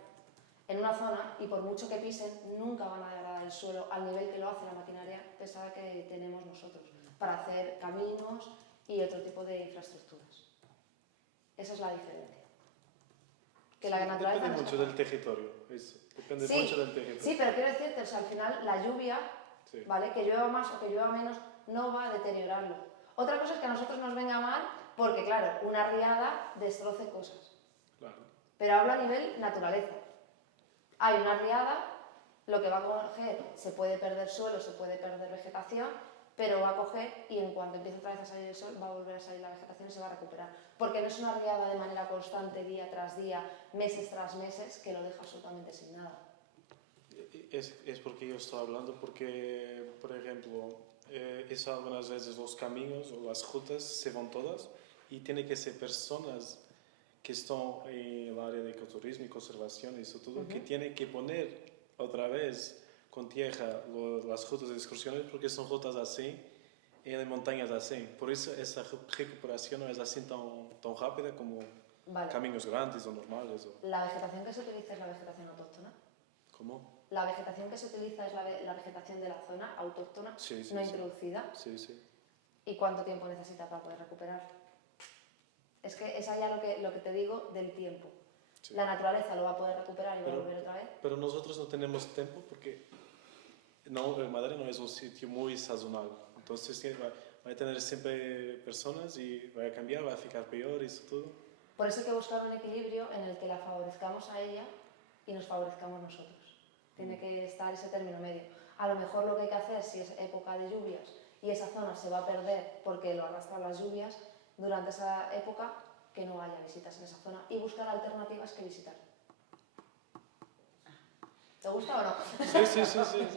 en una zona y por mucho que pisen, nunca van a degradar el suelo al nivel que lo hace la maquinaria pesada que tenemos nosotros para hacer caminos y otro tipo de infraestructuras. Esa es la diferencia. Que la naturaleza Depende no mucho es del territorio, eso. Depende Sí, mucho del territorio. sí, pero quiero decirte, o sea, al final la lluvia, Sí. ¿vale? Que llueva más o que llueva menos, no va a deteriorarlo. Otra cosa es que a nosotros nos venga mal porque, claro, una riada destroce cosas. Claro. Pero hablo a nivel naturaleza. Hay una riada, lo que va a coger, se puede perder suelo, se puede perder vegetación, pero va a coger y en cuanto empiece otra vez a salir el sol, va a volver a salir la vegetación y se va a recuperar. Porque no es una riada de manera constante, día tras día, meses tras meses, que lo deja absolutamente sin nada. Es porque yo estoy hablando, porque, por ejemplo, eso algunas veces los caminos o las rutas se van todas y tiene que ser personas que están en el área de ecoturismo y conservación y eso todo, que tienen que poner otra vez con tierra las rutas de excursiones porque son rutas así en montañas así. Por eso esa recuperación no es así tan rápida como Vale. caminos grandes o normales. ¿La vegetación que se utiliza es la vegetación autóctona? ¿Cómo? ¿La vegetación que se utiliza es la vegetación de la zona autóctona, Sí, sí, no sí. introducida? Sí, sí. ¿Y cuánto tiempo necesita para poder recuperar? Es que es allá lo que te digo del tiempo. Sí. La naturaleza lo va a poder recuperar y va a volver otra vez. Pero nosotros no tenemos tiempo porque no, Madrid no es un sitio muy sazonal. Entonces va a tener siempre personas y va a cambiar, va a ficar peor y eso todo. Por eso hay que buscar un equilibrio en el que la favorezcamos a ella y nos favorezcamos nosotros. Tiene que estar ese término medio. A lo mejor lo que hay que hacer, si es época de lluvias y esa zona se va a perder porque lo arrastran las lluvias, durante esa época que no haya visitas en esa zona y buscar alternativas que visitar. ¿Te gusta o no? Sí, sí, sí, sí.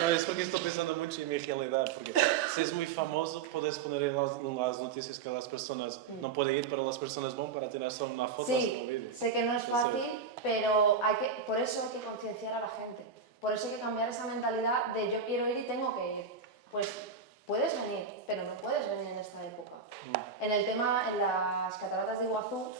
No, es porque estoy pensando mucho en mi realidad, porque si es muy famoso, puedes poner en las noticias que las personas no pueden ir, pero las personas van para tener solo una foto. Sí, sé que no es fácil, pero por eso hay que concienciar a la gente. Por eso hay que cambiar esa mentalidad de yo quiero ir y tengo que ir. Pues puedes venir, pero no puedes venir en esta época. En el tema, en las cataratas de Iguazú,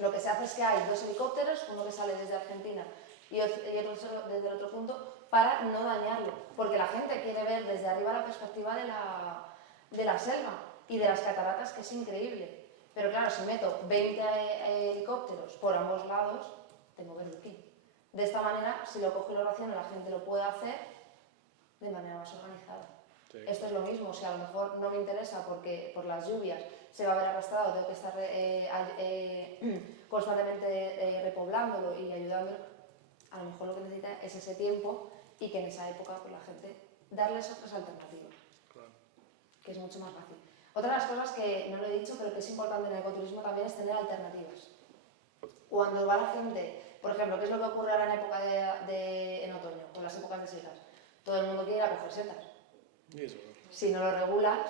lo que se hace es que hay 2 helicópteros, uno que sale desde Argentina y otro desde el otro punto, para no dañarlo, porque la gente quiere ver desde arriba la perspectiva de la selva y de las cataratas, que es increíble. Pero claro, si meto 20 helicópteros por ambos lados, tengo que reducir. De esta manera, si lo cojo y lo raciono, la gente lo puede hacer de manera más organizada. Sí. Esto es lo mismo, si a lo mejor no me interesa porque por las lluvias se va a ver arrastrado, tengo que estar constantemente repoblándolo y ayudándolo, a lo mejor lo que necesita es ese tiempo y que en esa época pues, la gente darles otras alternativas, Claro. que es mucho más fácil. Otra de las cosas que no lo he dicho, pero que es importante en el ecoturismo también es tener alternativas. Cuando va la gente, por ejemplo, ¿qué es lo que ocurre ahora en época en otoño, con las épocas de setas? Todo el mundo quiere ir a coger setas. Y eso. Si no lo regulas,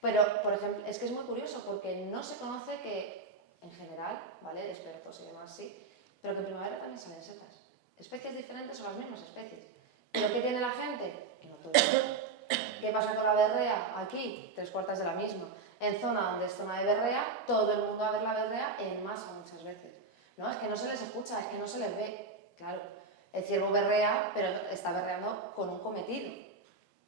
pero por ejemplo, es que es muy curioso porque no se conoce que en general, ¿vale? Expertos y demás sí, pero que en primavera también salen setas. Especies diferentes o las mismas especies. ¿Pero qué tiene la gente? En otoño. ¿Qué pasa con la berrea? Aquí, 3/4 de la misma. En zona donde es zona de berrea, todo el mundo va a ver la berrea en masa muchas veces. No, es que no se les escucha, es que no se les ve. Claro, el ciervo berrea, pero está berreando con un cometido.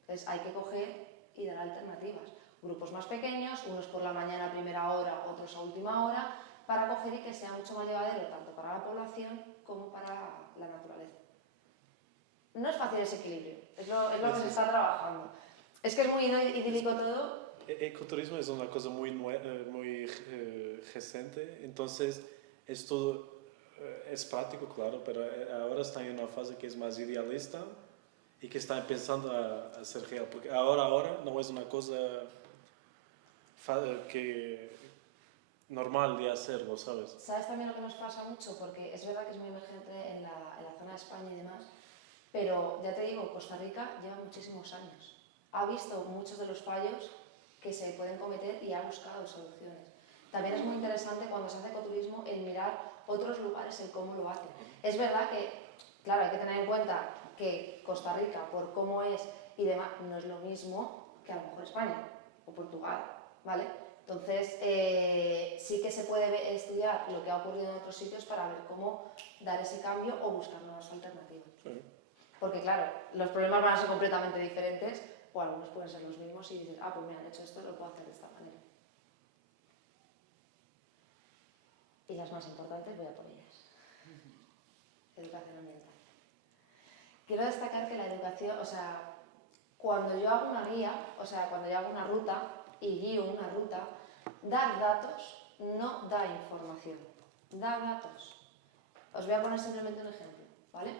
Entonces hay que coger y dar alternativas. Grupos más pequeños, unos por la mañana a primera hora, otros a última hora, para coger y que sea mucho más llevadero tanto para la población como para la naturaleza. No es fácil ese equilibrio, es lo que se está trabajando. Es que es muy idílico todo. Ecoturismo es una cosa muy reciente, entonces es todo, es práctico, claro, pero ahora está en una fase que es más idealista y que está empezando a ser real, porque ahora no es una cosa normal de hacerlo, ¿sabes? ¿Sabes también lo que nos pasa mucho? Porque es verdad que es muy emergente en la zona de España y demás, pero ya te digo, Costa Rica lleva muchísimos años. Ha visto muchos de los fallos que se pueden cometer y ha buscado soluciones. También es muy interesante cuando se hace ecoturismo el mirar otros lugares, el cómo lo hacen. Es verdad que, claro, hay que tener en cuenta que Costa Rica, por cómo es y demás, no es lo mismo que a lo mejor España o Portugal, ¿vale? Entonces, sí que se puede estudiar lo que ha ocurrido en otros sitios para ver cómo dar ese cambio o buscar nuevas alternativas. Sí. Porque claro, los problemas van a ser completamente diferentes o algunos pueden ser los mismos y dices, ah, pues me han hecho esto, lo puedo hacer de esta manera. Y las más importantes, voy a por ellas. Educación ambiental. Quiero destacar que la educación, o sea, cuando yo hago una guía, o sea, cuando yo hago una ruta y guío una ruta, dar datos no da información, da datos. Os voy a poner simplemente un ejemplo, ¿vale?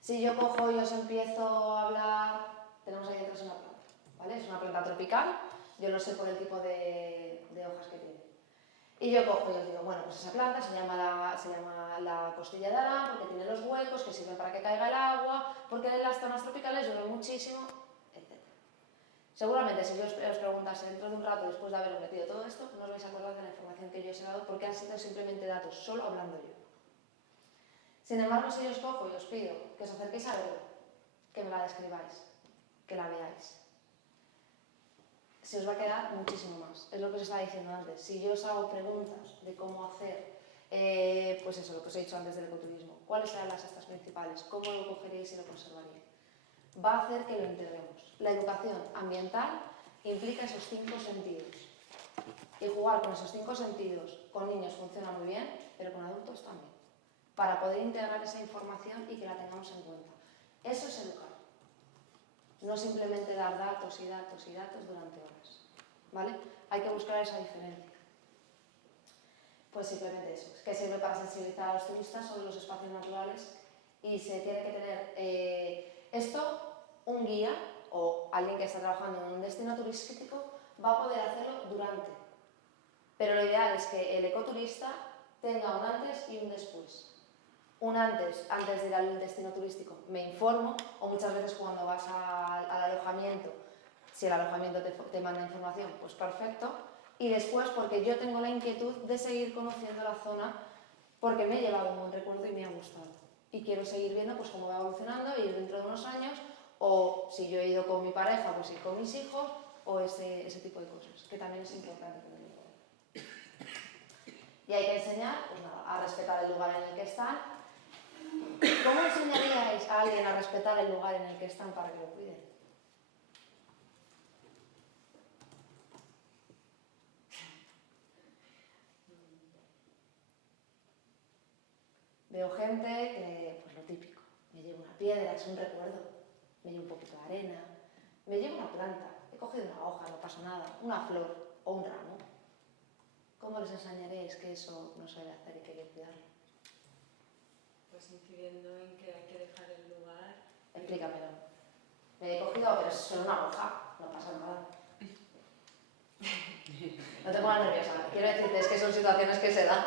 Si yo cojo y os empiezo a hablar, tenemos ahí detrás una planta, ¿vale? Es una planta tropical, yo lo sé por el tipo de hojas que tiene. Y yo cojo y os digo, bueno, pues esa planta se llama la costilla de Adán porque tiene los huecos que sirven para que caiga el agua, porque en las zonas tropicales llueve muchísimo, etc. Seguramente si yo os preguntase dentro de un rato, después de haberos metido todo esto, no os vais a acordar de la información que yo os he dado porque han sido simplemente datos, solo hablando yo. Sin embargo, si yo os cojo y os pido que os acerquéis a verlo, que me la describáis, que la veáis, se os va a quedar muchísimo más. Es lo que os estaba diciendo antes. Si yo os hago preguntas de cómo hacer, pues eso, lo que os he dicho antes del ecoturismo, ¿cuáles serán las estas principales? ¿Cómo lo cogeríais y lo conservaríais? Va a hacer que lo integremos. La educación ambiental implica esos 5 sentidos. Y jugar con esos 5 sentidos con niños funciona muy bien, pero con adultos también. Para poder integrar esa información y que la tengamos en cuenta. Eso es educar. No simplemente dar datos y datos y datos durante horas, ¿vale? Hay que buscar esa diferencia. Pues simplemente eso, que sirve para sensibilizar a los turistas sobre los espacios naturales y se tiene que tener esto, un guía o alguien que está trabajando en un destino turístico va a poder hacerlo durante. Pero lo ideal es que el ecoturista tenga un antes y un después. Un antes de ir al destino turístico, me informo, o muchas veces cuando vas al alojamiento, si el alojamiento te manda información, pues perfecto. Y después, porque yo tengo la inquietud de seguir conociendo la zona, porque me he llevado un buen recuerdo y me ha gustado. Y quiero seguir viendo pues, cómo va evolucionando y dentro de unos años, o si yo he ido con mi pareja, pues ir con mis hijos, o ese tipo de cosas, que también es importante tenerlo en cuenta. Y hay que enseñar pues nada, a respetar el lugar en el que están. ¿Cómo enseñaríais a alguien a respetar el lugar en el que están para que lo cuiden? Veo gente que, pues lo típico, me llevo una piedra, es un recuerdo, me llevo un poquito de arena, me llevo una planta, he cogido una hoja, no pasa nada, una flor o un ramo. ¿Cómo les enseñaréis que eso no se debe hacer y que hay que cuidarlo? Pues incidiendo en que hay que dejar el lugar. Explícamelo. Me he cogido, pero es solo una hoja, no pasa nada. No te pongas nerviosa, quiero decirte, es que son situaciones que se dan.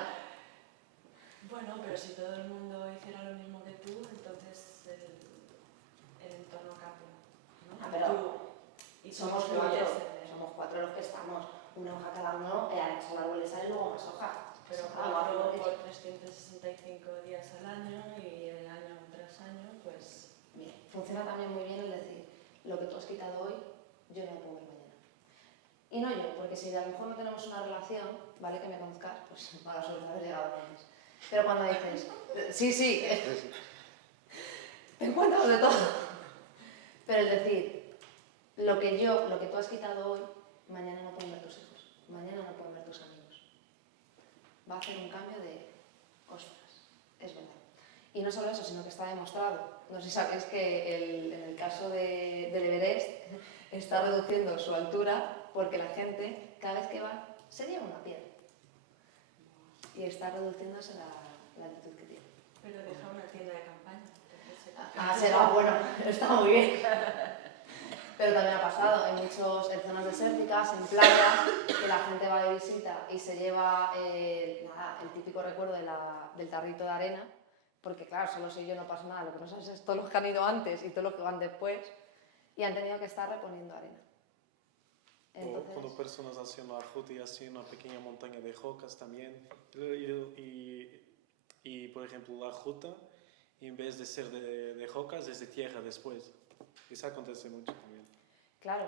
Bueno, pero si todo el mundo hiciera lo mismo que tú, entonces el entorno cambia, ¿no? Ah, pero tú somos influyes cuatro los que estamos, una hoja cada uno, al árbol le sale luego más hojas. pero cuatro por 365 días al año y el año tras año, pues... Bien, funciona también muy bien el decir, lo que tú has quitado hoy, yo no lo puedo ver mañana. Y no yo, porque si a lo mejor no tenemos una relación, vale que me conozcas, pues mala suerte haber llegado antes. Pero cuando dices, sí, me encuentro de todo. Pero el decir, lo que tú has quitado hoy, mañana no pueden ver tus hijos, mañana no pueden ver tus amigos. Va a hacer un cambio de, ostras, es verdad. Y no solo eso, sino que está demostrado. No sé si sabéis que en el caso del Everest está reduciendo su altura porque la gente, cada vez que va, se lleva una piedra. Y está reduciéndose la altitud que tiene. Pero deja una tienda de campaña. Será bueno, está muy bien. Pero también ha pasado en zonas desérticas, en playas, que la gente va de visita y se lleva el típico recuerdo del tarrito de arena, porque claro, solo si yo no pasa nada, lo que no sabes es todos los que han ido antes y todos los que van después, y han tenido que estar reponiendo arena. Entonces, o cuando personas hacen una ruta y hacen una pequeña montaña de rocas también, y por ejemplo la ruta, en vez de ser de rocas, es de tierra después. Eso acontece mucho también. claro,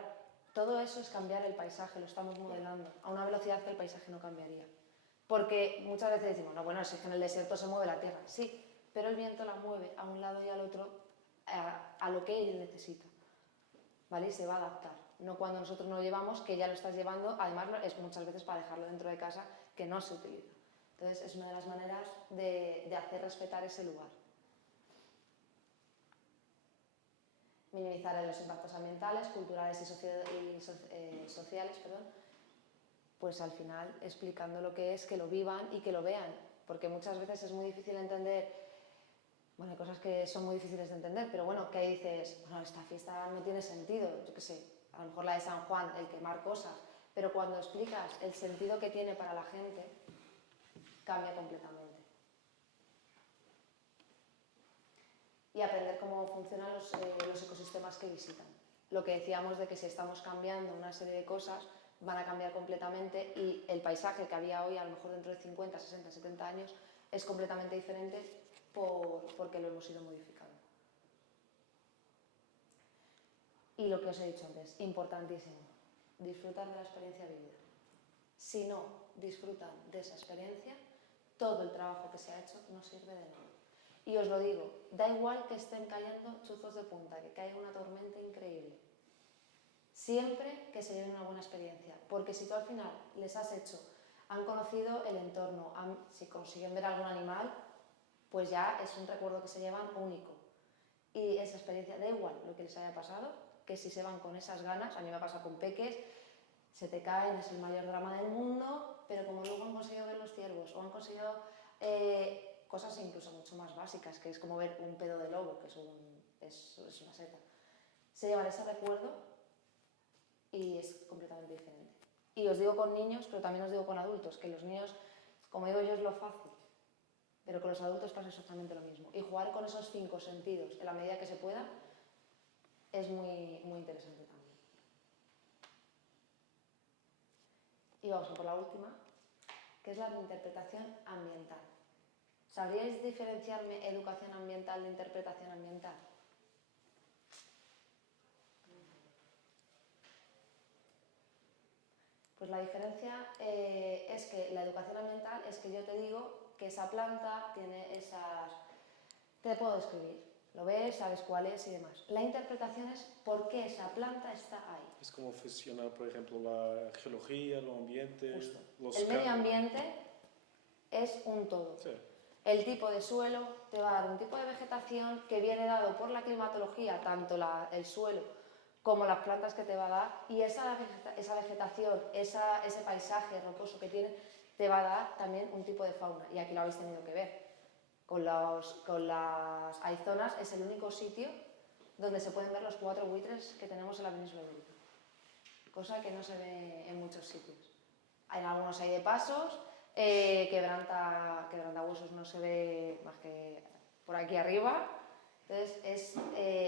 Todo eso es cambiar el paisaje, lo estamos modelando a una velocidad que el paisaje no cambiaría. Porque muchas veces decimos, no, bueno, si es que en el desierto se mueve la tierra. Sí, pero el viento la mueve a un lado y al otro a lo que él necesita, ¿vale? Y se va a adaptar. No cuando nosotros no lo llevamos, que ya lo estás llevando, además es muchas veces para dejarlo dentro de casa, que no se utiliza. Entonces es una de las maneras de hacer respetar ese lugar. Minimizar los impactos ambientales, culturales y sociales, pues al final explicando lo que es, que lo vivan y que lo vean, porque muchas veces es muy difícil entender, bueno, hay cosas que son muy difíciles de entender, pero bueno, que ahí dices, bueno, esta fiesta no tiene sentido, yo qué sé, a lo mejor la de San Juan, el quemar cosas, pero cuando explicas el sentido que tiene para la gente, cambia completamente. Y aprender cómo funcionan los ecosistemas que visitan. Lo que decíamos de que si estamos cambiando una serie de cosas, van a cambiar completamente y el paisaje que había hoy, a lo mejor dentro de 50, 60, 70 años, es completamente diferente porque lo hemos ido modificando. Y lo que os he dicho antes, importantísimo, disfrutar de la experiencia vivida. Si no disfrutan de esa experiencia, todo el trabajo que se ha hecho no sirve de nada. Y os lo digo, da igual que estén cayendo chuzos de punta, que caiga una tormenta increíble. Siempre que se lleven una buena experiencia, porque si tú al final les has hecho, han conocido el entorno, si consiguen ver algún animal, pues ya es un recuerdo que se llevan único. Y esa experiencia, da igual lo que les haya pasado, que si se van con esas ganas, a mí me pasa con peques, se te caen, es el mayor drama del mundo, pero como luego han conseguido ver los ciervos o han conseguido cosas incluso mucho más básicas, que es como ver un pedo de lobo, que es una seta, se llevan ese recuerdo y es completamente diferente. Y os digo con niños, pero también os digo con adultos, que los niños, como digo yo, es lo fácil, pero con los adultos pasa exactamente lo mismo. Y jugar con esos 5 sentidos en la medida que se pueda es muy, muy interesante también. Y vamos a por la última, que es la de interpretación ambiental. ¿Sabríais diferenciarme educación ambiental de interpretación ambiental? Pues la diferencia es que la educación ambiental es que yo te digo que esa planta tiene esas... Te puedo describir, lo ves, sabes cuál es y demás. La interpretación es por qué esa planta está ahí. Es como fusionar, por ejemplo, la geología, el ambiente, Justo. los El medio cambios. ambiente es un todo. Sí. El tipo de suelo te va a dar un tipo de vegetación que viene dado por la climatología, tanto el suelo como las plantas que te va a dar, y esa vegetación, ese paisaje rocoso que tiene, te va a dar también un tipo de fauna. Y aquí lo habéis tenido que ver. Con las Aizonas es el único sitio donde se pueden ver los 4 buitres que tenemos en la península ibérica. Cosa que no se ve en muchos sitios. En algunos hay de pasos, quebrantahuesos no se ve más que por aquí arriba, entonces es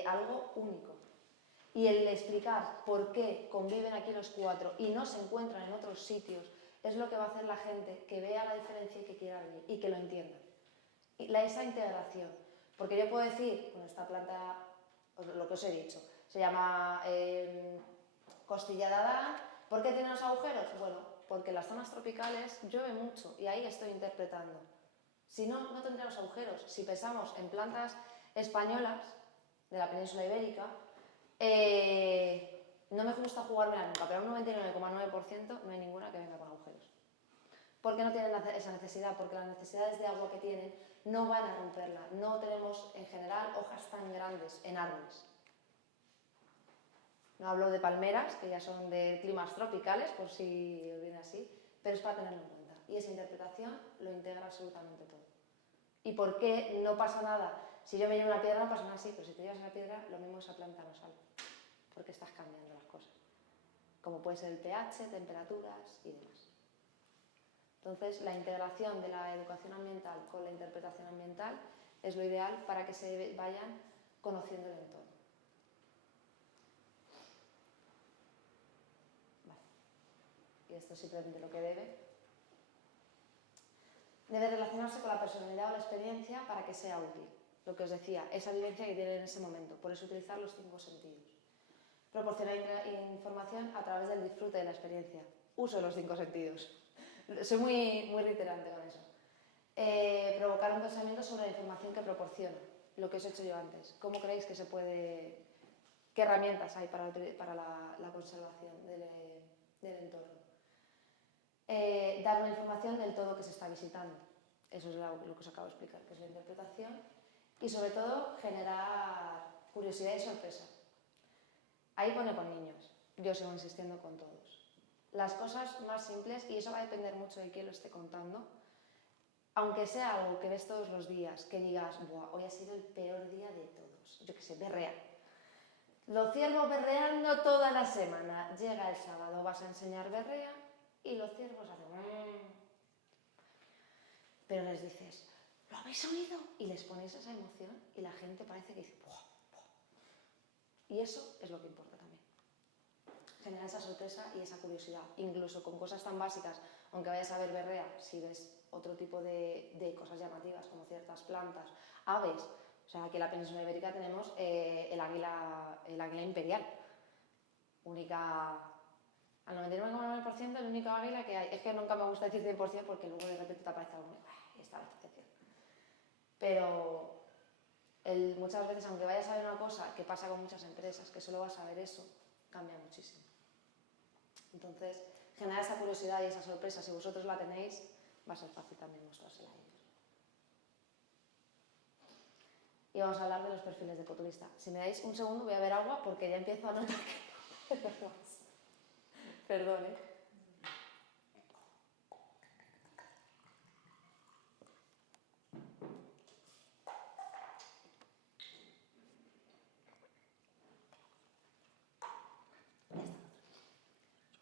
algo único. Y el explicar por qué conviven aquí los 4 y no se encuentran en otros sitios es lo que va a hacer la gente que vea la diferencia y que quiera venir y que lo entienda. Y esa integración, porque yo puedo decir, bueno, esta planta, lo que os he dicho, se llama costilla de Adán. ¿Por qué tiene los agujeros? Bueno, porque en las zonas tropicales llueve mucho y ahí estoy interpretando. Si no, no tendríamos agujeros. Si pensamos en plantas españolas de la península ibérica, no me gusta jugármela nunca, pero un 99,9% no hay ninguna que venga con agujeros. ¿Por qué no tienen esa necesidad? Porque las necesidades de agua que tienen no van a romperla. No tenemos en general hojas tan grandes en árboles. No hablo de palmeras, que ya son de climas tropicales, por si os viene así, pero es para tenerlo en cuenta. Y esa interpretación lo integra absolutamente todo. ¿Y por qué no pasa nada? Si yo me llevo una piedra no pasa nada así, pero si te llevas una piedra, lo mismo esa planta no sale, porque estás cambiando las cosas. Como puede ser el pH, temperaturas y demás. Entonces, la integración de la educación ambiental con la interpretación ambiental es lo ideal para que se vayan conociendo el entorno. Vale. Y esto es simplemente lo que debe. Debe relacionarse con la personalidad o la experiencia para que sea útil. Lo que os decía, esa vivencia que tiene en ese momento. Por eso utilizar los 5 sentidos. Proporcionar información a través del disfrute de la experiencia. Uso de los 5 sentidos. Soy muy reiterante con eso. Provocar un pensamiento sobre la información que proporciona, lo que os he hecho yo antes. ¿Cómo creéis que se puede... qué herramientas hay para la conservación del entorno? Dar una información del todo que se está visitando. Eso es lo que os acabo de explicar, que es la interpretación. Y sobre todo, generar curiosidad y sorpresa. Ahí pone con niños. Yo sigo insistiendo con todos. Las cosas más simples, y eso va a depender mucho de quién lo esté contando, aunque sea algo que ves todos los días, que digas, buah, hoy ha sido el peor día de todos. Yo qué sé, berrear. Los ciervos berreando toda la semana. Llega el sábado, vas a enseñar berrea y los ciervos hacen... Pero les dices, ¿lo habéis oído? Y les pones esa emoción y la gente parece que dice, ¡buah! Y eso es lo que importa también. Generar esa sorpresa y esa curiosidad, incluso con cosas tan básicas, aunque vayas a ver berrea, si ves otro tipo de cosas llamativas, como ciertas plantas, aves. O sea, aquí en la península ibérica tenemos el águila imperial, única, al 99,9% el único águila que hay. Es que nunca me gusta decir 100% porque luego de repente te aparece algo y esta vez te cierra. Pero muchas veces, aunque vayas a ver una cosa que pasa con muchas empresas, que solo vas a ver eso, cambia muchísimo. Entonces, generar esa curiosidad y esa sorpresa, si vosotros la tenéis, va a ser fácil también mostrársela a ellos. Y vamos a hablar de los perfiles de ecoturista. Si me dais un segundo voy a beber agua porque ya empiezo a notar que no puedo más. Perdón, ¿eh?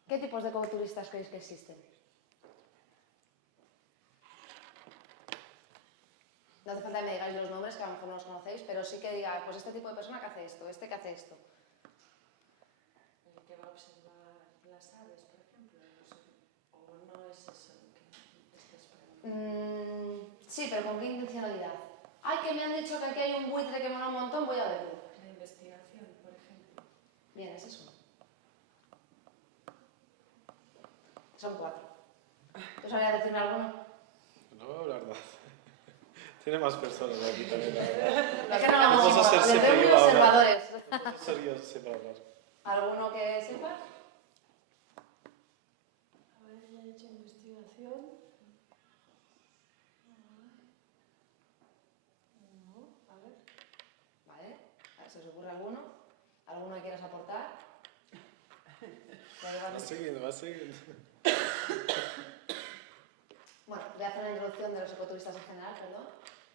¿Qué tipos de ecoturistas creéis que existen? No hace falta que me digáis los nombres, que a lo mejor no los conocéis, pero sí que digáis, pues este tipo de persona que hace esto, este que hace esto. El que va a observar las aves, por ejemplo, o no es eso lo que estás preguntando. Sí, pero ¿con qué intencionalidad? Ay, que me han dicho que aquí hay un buitre que mola un montón, voy a verlo. La investigación, por ejemplo. Bien, ese es uno. Son 4. ¿Tú sabrías decirme alguno? No voy a hablar nada. Tiene más personas aquí también. Es que no vamos Vamos a ser a siempre ser muy yo ahora. observadores. Sería siempre hablar. ¿Alguno que sepas? Haber hecho investigación. No, a ver. Vale, a ver si os ocurre alguno. ¿Alguno que quieras aportar? Va siguiendo. Bueno, voy a hacer una introducción de los ecoturistas en general, perdón,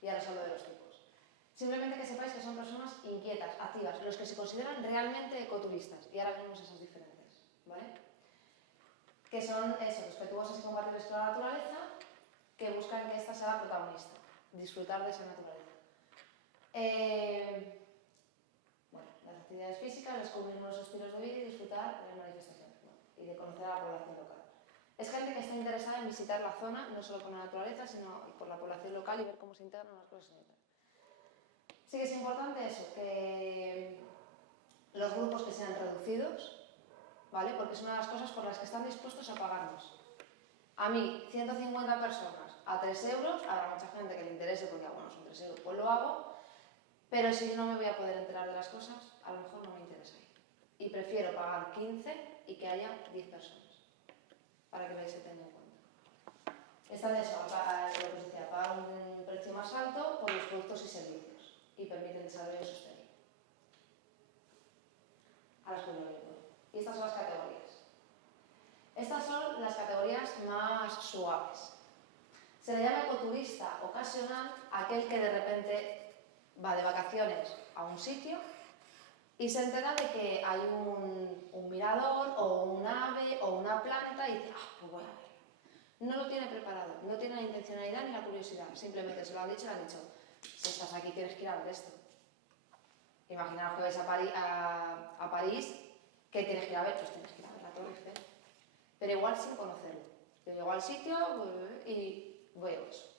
y ahora os hablo de los tipos. Simplemente que sepáis que son personas inquietas, activas, los que se consideran realmente ecoturistas, y ahora vemos esas diferentes, ¿vale? Que son eso, respetuosas y compatibles con la naturaleza, que buscan que ésta sea la protagonista, disfrutar de esa naturaleza. Bueno, las actividades físicas, descubrir nuevos estilos de vida y disfrutar de las manifestaciones, ¿no? Y de conocer a la población local. Es gente que está interesada en visitar la zona, no solo por la naturaleza, sino por la población local y ver cómo se integran las cosas en ella. Sí que es importante eso, que los grupos que sean reducidos, ¿vale? Porque es una de las cosas por las que están dispuestos a pagarnos. A mí, 150 personas a 3 euros, habrá mucha gente que le interese porque, bueno, son 3 euros, pues lo hago, pero si no me voy a poder enterar de las cosas, a lo mejor no me interesa ir. Y prefiero pagar 15 y que haya 10 personas, para que veáis que tengan en cuenta. Están de eso, lo que os decía, pagar un precio más alto por los productos y servicios y permite el desarrollo sostenible. Ahora os cuento. Y estas son las categorías. Estas son las categorías más suaves. Se le llama ecoturista ocasional a aquel que de repente va de vacaciones a un sitio y se entera de que hay un mirador o un ave o una planta y dice, pues voy a verlo. No lo tiene preparado, no tiene la intencionalidad ni la curiosidad, simplemente se lo han dicho y le han dicho, si estás aquí tienes que ir a ver esto. Imaginaos que vais a París, ¿qué tienes que ir a ver? Pues tienes que ir a ver la Torre Eiffel. Pero igual sin conocerlo. Yo llego al sitio y veo eso.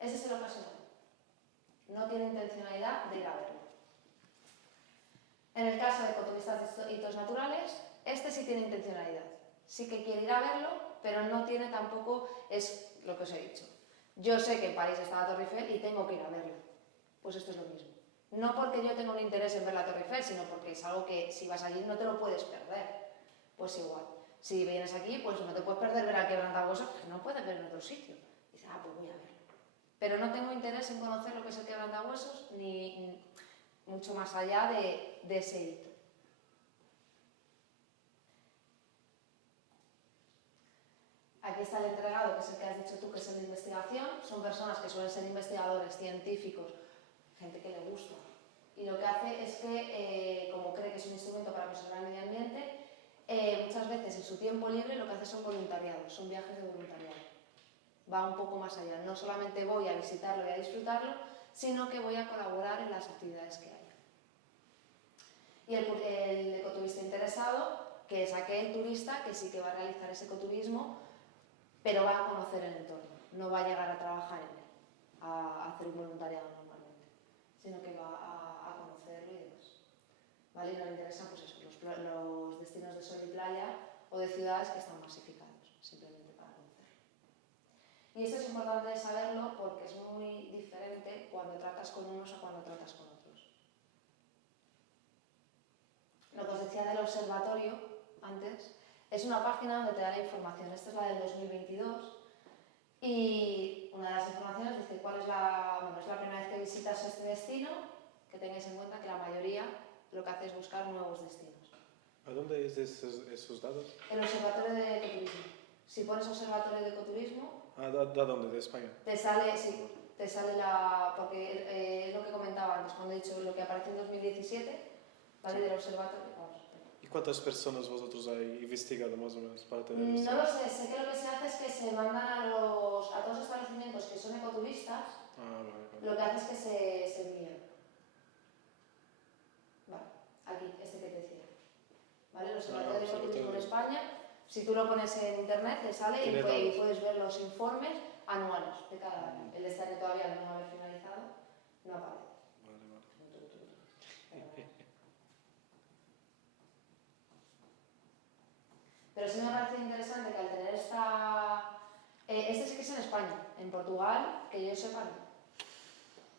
Ese es el ocasional. No tiene intencionalidad de ir a verlo. En el caso de ecoturistas de hitos naturales, este sí tiene intencionalidad. Sí que quiere ir a verlo, pero no tiene tampoco, es lo que os he dicho. Yo sé que en París está la Torre Eiffel y tengo que ir a verla. Pues esto es lo mismo. No porque yo tenga un interés en ver la Torre Eiffel, sino porque es algo que si vas allí no te lo puedes perder. Pues igual. Si vienes aquí, pues no te puedes perder ver al quebrantahuesos, que no puedes ver en otro sitio. Y dices, pues voy a verlo. Pero no tengo interés en conocer lo que es el quebrantahuesos, ni mucho más allá de ese hito. Aquí está el entregado, que es el que has dicho tú, que es el de investigación. Son personas que suelen ser investigadores, científicos, gente que le gusta. Y lo que hace es que, como cree que es un instrumento para conservar el medio ambiente, muchas veces en su tiempo libre lo que hace son voluntariados, son viajes de voluntariado. Va un poco más allá. No solamente voy a visitarlo y a disfrutarlo, sino que voy a colaborar en las actividades que hay. Y el ecoturista interesado, que es aquel turista que sí que va a realizar ese ecoturismo, pero va a conocer el entorno, no va a llegar a trabajar en él, a hacer un voluntariado normalmente, sino que va a conocerlo y demás. ¿Vale? Y no le interesan pues eso, los destinos de sol y playa o de ciudades que están masificados, simplemente para conocerlo. Y esto es importante saberlo porque es muy diferente cuando tratas con unos a cuando tratas con otros. Lo que os decía del observatorio antes, es una página donde te da la información. Esta es la del 2022 y una de las informaciones dice cuál es es la primera vez que visitas este destino, que tengáis en cuenta que la mayoría lo que hace es buscar nuevos destinos. ¿A dónde es esos datos? El observatorio de ecoturismo. Si pones observatorio de ecoturismo, ¿De dónde? ¿De España? te sale porque es lo que comentaba antes, cuando he dicho lo que aparece en 2017, ¿vale? Del observatorio. ¿Y cuántas personas vosotros habéis investigado más o menos para tener No esto? lo sé que lo que se hace es que se mandan a todos los establecimientos que son ecoturistas, Vale. lo que hace es que se envían. Vale, aquí, este que te decía. ¿Vale? El observatorio de ecoturismo en España, si tú lo pones en internet, te sale y puedes ver los informes anuales de cada año. El de este año todavía no haber finalizado, no aparece. Pero sí me parece interesante que al tener este sí que es en España, en Portugal, que yo sepa no.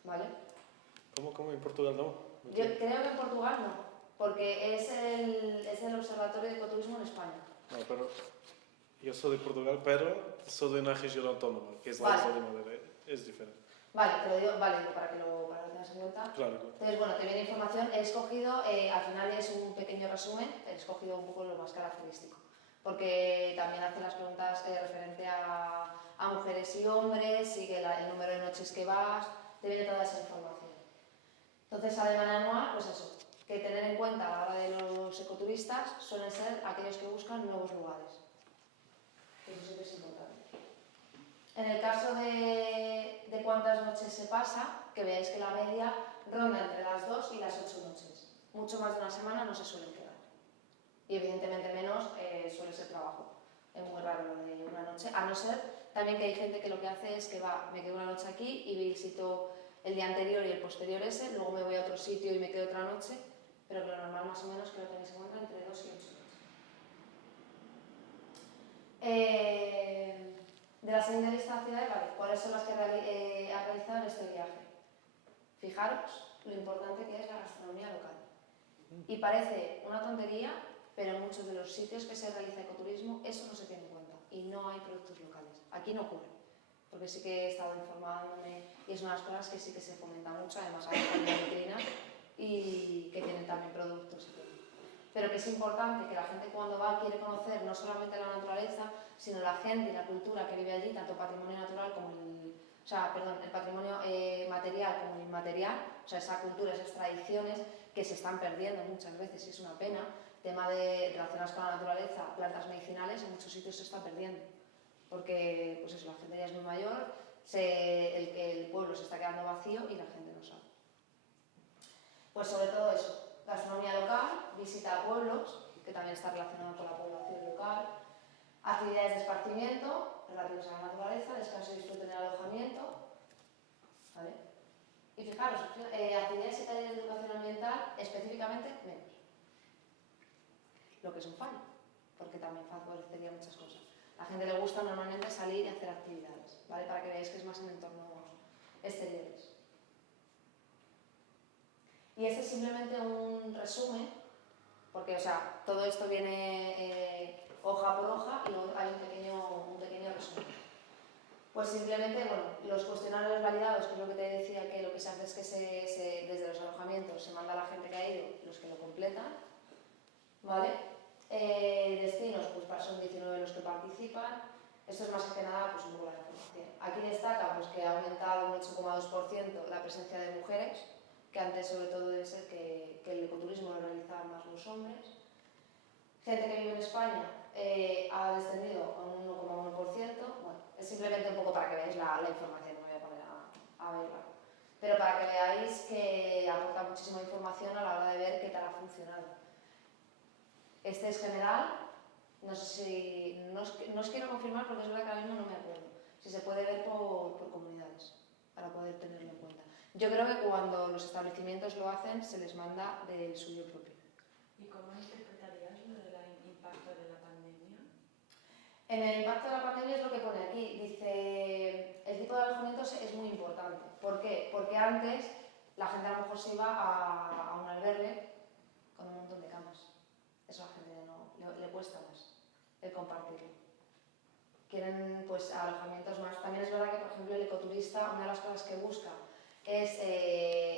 ¿Vale? ¿Cómo? ¿En Portugal no? Yo creo que en Portugal no, porque es el Observatorio de Ecoturismo en España. No, pero yo soy de Portugal, pero soy de una región autónoma, que es la Isla de Madeira. Es diferente. Vale, te lo digo, para que lo tengas en cuenta. Claro. Entonces, bueno, te viene información, he escogido, al final es un pequeño resumen, he escogido un poco lo más característico, porque también hace las preguntas referente a mujeres y hombres, sigue el número de noches que vas, te viene toda esa información. Entonces, de manera anual, pues eso, que tener en cuenta a la hora de los ecoturistas suelen ser aquellos que buscan nuevos lugares. Eso sí que es importante. En el caso de cuántas noches se pasa, que veáis que la media ronda entre las 2 y las 8 noches. Mucho más de una semana no se suelen quedar. Y evidentemente menos suele ser trabajo. Es muy raro lo de una noche, a no ser también que hay gente que lo que hace es que me quedo una noche aquí y visito el día anterior y el posterior ese, luego me voy a otro sitio y me quedo otra noche, pero que lo normal más o menos que lo tenéis en cuenta entre 2 y 8 noches. De la siguiente lista de ciudades, vale, ¿cuáles son las que ha realizado en este viaje? Fijaros lo importante que es la gastronomía local. Y parece una tontería, pero en muchos de los sitios que se realiza ecoturismo eso no se tiene en cuenta y no hay productos locales. Aquí no ocurre, porque sí que he estado informándome y es una de las cosas que sí que se fomenta mucho, además hay una vitrina y que tienen también productos. Pero que es importante que la gente cuando va quiere conocer no solamente la naturaleza, sino la gente y la cultura que vive allí, tanto patrimonio natural como el patrimonio material como el inmaterial, o sea, esa cultura, esas tradiciones que se están perdiendo muchas veces y es una pena. Tema relacionados con la naturaleza, plantas medicinales, en muchos sitios se está perdiendo, porque pues eso, la gente ya es muy mayor, el pueblo se está quedando vacío y la gente no sabe. Pues sobre todo eso. Gastronomía local, visita a pueblos, que también está relacionado con la población local, actividades de esparcimiento relativas a la naturaleza, descanso y disfrute en el alojamiento, ¿vale? Y fijaros, actividades y talleres de educación ambiental tal, específicamente menos. Lo que es un fallo, porque también favorecería muchas cosas. A la gente le gusta normalmente salir y hacer actividades, ¿vale? Para que veáis que es más en entornos exteriores. Y este es simplemente un resumen, porque, o sea, todo esto viene hoja por hoja y luego hay un pequeño resumen. Pues simplemente, bueno, los cuestionarios validados, que es lo que te decía, que lo que se hace es que desde los alojamientos se manda a la gente que ha ido, los que lo completan, ¿vale? Destinos, pues son 19 los que participan. Esto es más que nada pues, un poco la información. Aquí destaca pues, que ha aumentado un 8,2% la presencia de mujeres, que antes sobre todo debe ser que el ecoturismo lo realizaban más los hombres. Gente que vive en España ha descendido a un 1,1%. Bueno, es simplemente un poco para que veáis la información, no me voy a poner a verla. Pero para que veáis que aporta muchísima información a la hora de ver qué tal ha funcionado. Este es general, no sé si, no os quiero confirmar porque es verdad que ahora mismo no me acuerdo, si se puede ver por comunidades, para poder tenerlo en cuenta. Yo creo que cuando los establecimientos lo hacen, se les manda del suyo propio. ¿Y cómo interpretarías lo del impacto de la pandemia? En el impacto de la pandemia es lo que pone aquí, dice, el tipo de alojamientos es muy importante. ¿Por qué? Porque antes la gente a lo mejor se iba a un albergue con un montón de camas. Eso a la gente le cuesta más, el compartirlo. Quieren pues alojamientos más. También es verdad que, por ejemplo, el ecoturista, una de las cosas que busca es,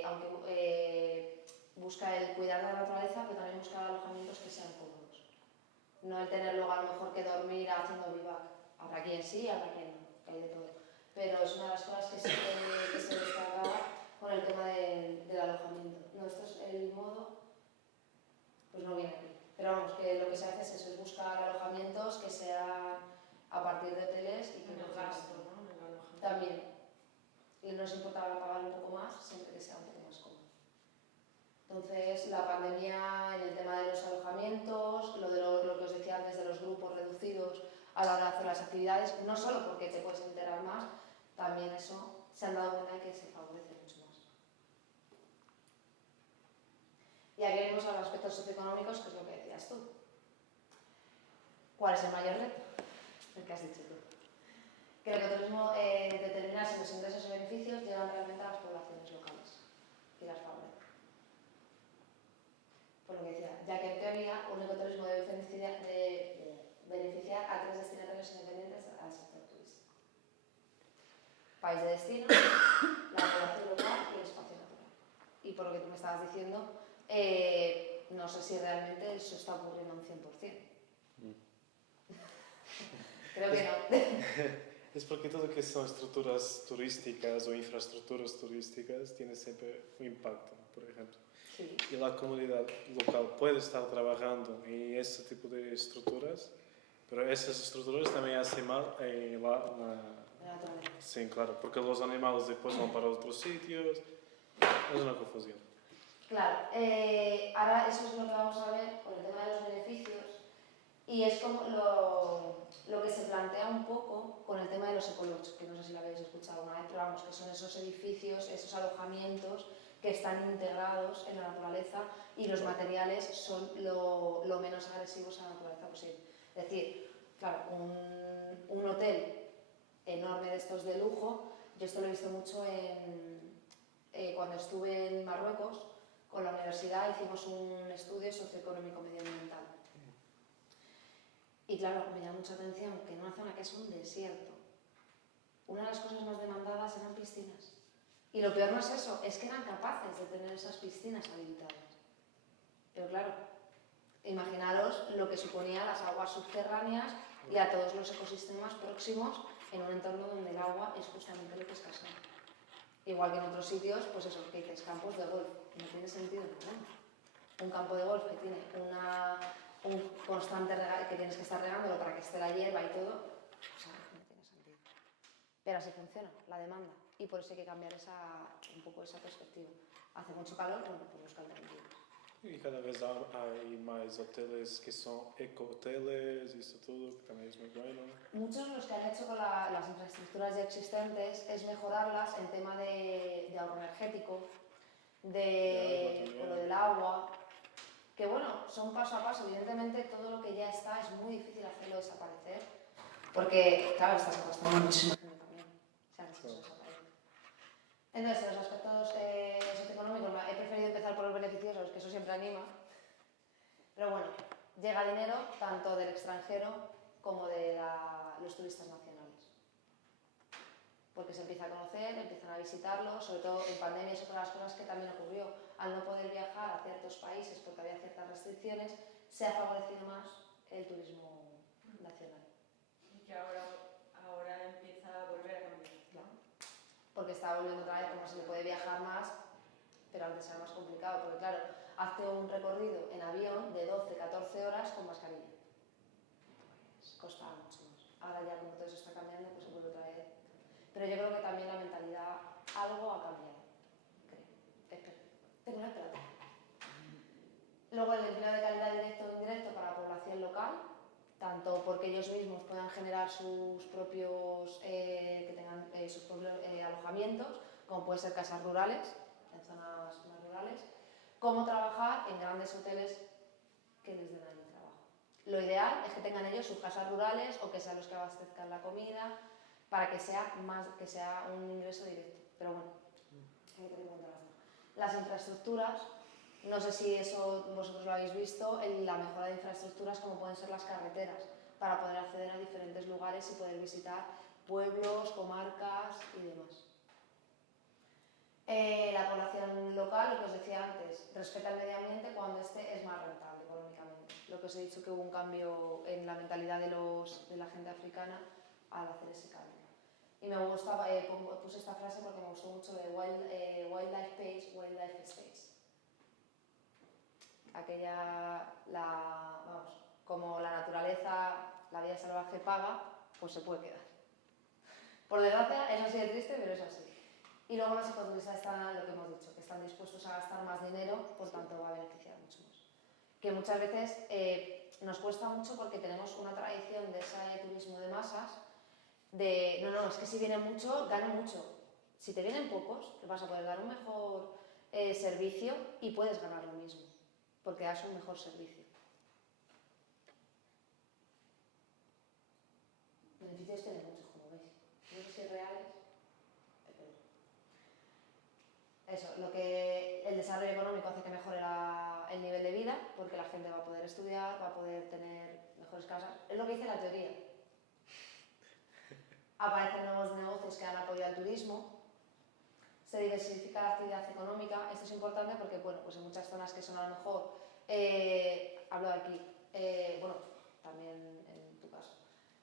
aunque busca el cuidar de la naturaleza, pero también busca alojamientos que sean cómodos. No el tener luego a lo mejor que dormir haciendo vivac. Habrá quien sí, habrá quien no, que hay de todo. Pero es una de las cosas que se destaca con el tema del alojamiento. No, esto es el modo, pues no viene aquí. Pero vamos, que lo que se hace es eso, es buscar alojamientos que sean a partir de hoteles y que En el gasto, ¿no? En el alojamiento. también. Y nos importaba pagar un poco más, siempre que sea un poco más cómodo. Entonces, la pandemia en el tema de los alojamientos, lo que os decía antes de los grupos reducidos a la hora de hacer las actividades, no solo porque te puedes enterar más, también eso se han dado cuenta de que se favorece mucho más. Y aquí venimos a los aspectos socioeconómicos, que es lo que decías tú. ¿Cuál es el mayor reto? El que has dicho tú. Que el ecoturismo determina si los ingresos y beneficios llegan realmente a las poblaciones locales y las favorece. Por lo que decía, ya que en teoría un ecoturismo debe beneficiar a 3 destinatarios independientes al sector turístico. País de destino, la población local y el espacio natural. Y por lo que tú me estabas diciendo, no sé si realmente eso está ocurriendo un 100%. Creo que no. Es porque todo lo que son estructuras turísticas o infraestructuras turísticas tiene siempre un impacto, por ejemplo. Sí. Y la comunidad local puede estar trabajando en ese tipo de estructuras, pero esas estructuras también hacen mal en sí, claro, porque los animales después van para otros sitios, es una confusión. Claro, ahora eso es lo que vamos a ver con el tema de los beneficios y es como lo que se plantea un poco con el tema de los ecolots, que no sé si lo habéis escuchado alguna vez, pero vamos, que son esos edificios, esos alojamientos que están integrados en la naturaleza y los materiales son lo menos agresivos a la naturaleza posible. Es decir, claro, un hotel enorme de estos de lujo, yo esto lo he visto mucho cuando estuve en Marruecos, con la universidad hicimos un estudio socioeconómico medioambiental. Y claro, me llama mucha atención que en una zona que es un desierto, una de las cosas más demandadas eran piscinas. Y lo peor no es eso, es que eran capaces de tener esas piscinas habilitadas. Pero claro, imaginaros lo que suponía las aguas subterráneas y a todos los ecosistemas próximos en un entorno donde el agua es justamente lo que escasea. Igual que en otros sitios, pues eso, que dices, campos de golf, no tiene sentido ninguno. Un campo de golf que tiene un constante que tienes que estar regándolo para que esté la hierba y todo, o sea, no tiene sentido. Pero así funciona la demanda y por eso hay que cambiar un poco esa perspectiva. Hace mucho calor, bueno, pues busca alternativas. Y cada vez hay más hoteles que son eco-hoteles y eso todo, que también es muy bueno. Muchos los que han hecho con las infraestructuras ya existentes es mejorarlas en tema de ahorro energético, De o lo del agua, que bueno, son paso a paso. Evidentemente todo lo que ya está es muy difícil hacerlo desaparecer, porque claro, estás gastando muchísima gente también, se han hecho desaparecer. Entonces, en los aspectos socioeconómicos he preferido empezar por los beneficiosos, que eso siempre anima, pero bueno, llega dinero tanto del extranjero como de los turistas nacionales. Porque se empieza a conocer, empiezan a visitarlo, sobre todo en pandemia es otra de las cosas que también ocurrió. Al no poder viajar a ciertos países porque había ciertas restricciones, se ha favorecido más el turismo nacional. Y que ahora empieza a volver a cambiar. Claro. Porque está volviendo otra vez, como se le puede viajar más, pero antes era más complicado, porque claro, hazte un recorrido en avión de 12, 14 horas con mascarilla. Pues costaba mucho más. Ahora ya como todo eso está cambiando, pues se vuelve otra vez. Pero yo creo que también la mentalidad algo ha cambiado, creo. Espero. Tengo una esperanza. Luego el empleo de calidad directo o indirecto para la población local, tanto porque ellos mismos puedan generar sus propios, que tengan sus propios alojamientos, como pueden ser casas rurales, en zonas más rurales, como trabajar en grandes hoteles que les den ahí trabajo. Lo ideal es que tengan ellos sus casas rurales o que sean los que abastezcan la comida, para que sea un ingreso directo. Pero bueno, hay que tener en cuenta las infraestructuras. No sé si eso vosotros lo habéis visto, en la mejora de infraestructuras como pueden ser las carreteras, para poder acceder a diferentes lugares y poder visitar pueblos, comarcas y demás. La población local, lo que os decía antes, respeta el medio ambiente cuando este es más rentable económicamente. Lo que os he dicho, que hubo un cambio en la mentalidad de la gente africana al hacer ese cambio. Y me gusta, puse esta frase porque me gustó mucho de Wildlife Pays, Wildlife Stays. Vamos, como la naturaleza, la vida salvaje paga, pues se puede quedar. Por desgracia, es así de triste, pero es así. Y luego los ecoturistas están, lo que hemos dicho, que están dispuestos a gastar más dinero, por tanto va a beneficiar mucho más. Que muchas veces nos cuesta mucho porque tenemos una tradición de ese turismo de masas, de no, es que si vienen mucho, gano mucho. Si te vienen pocos, te vas a poder dar un mejor servicio y puedes ganar lo mismo, porque das un mejor servicio. Beneficios tienen muchos, como veis. No sé si reales, pero eso, el desarrollo económico hace que mejore el nivel de vida, porque la gente va a poder estudiar, va a poder tener mejores casas. Es lo que dice la teoría. Aparecen nuevos negocios que dan apoyo al turismo, se diversifica la actividad económica. Esto es importante porque, bueno, pues en muchas zonas que son a lo mejor, hablo de aquí, bueno, también en tu caso,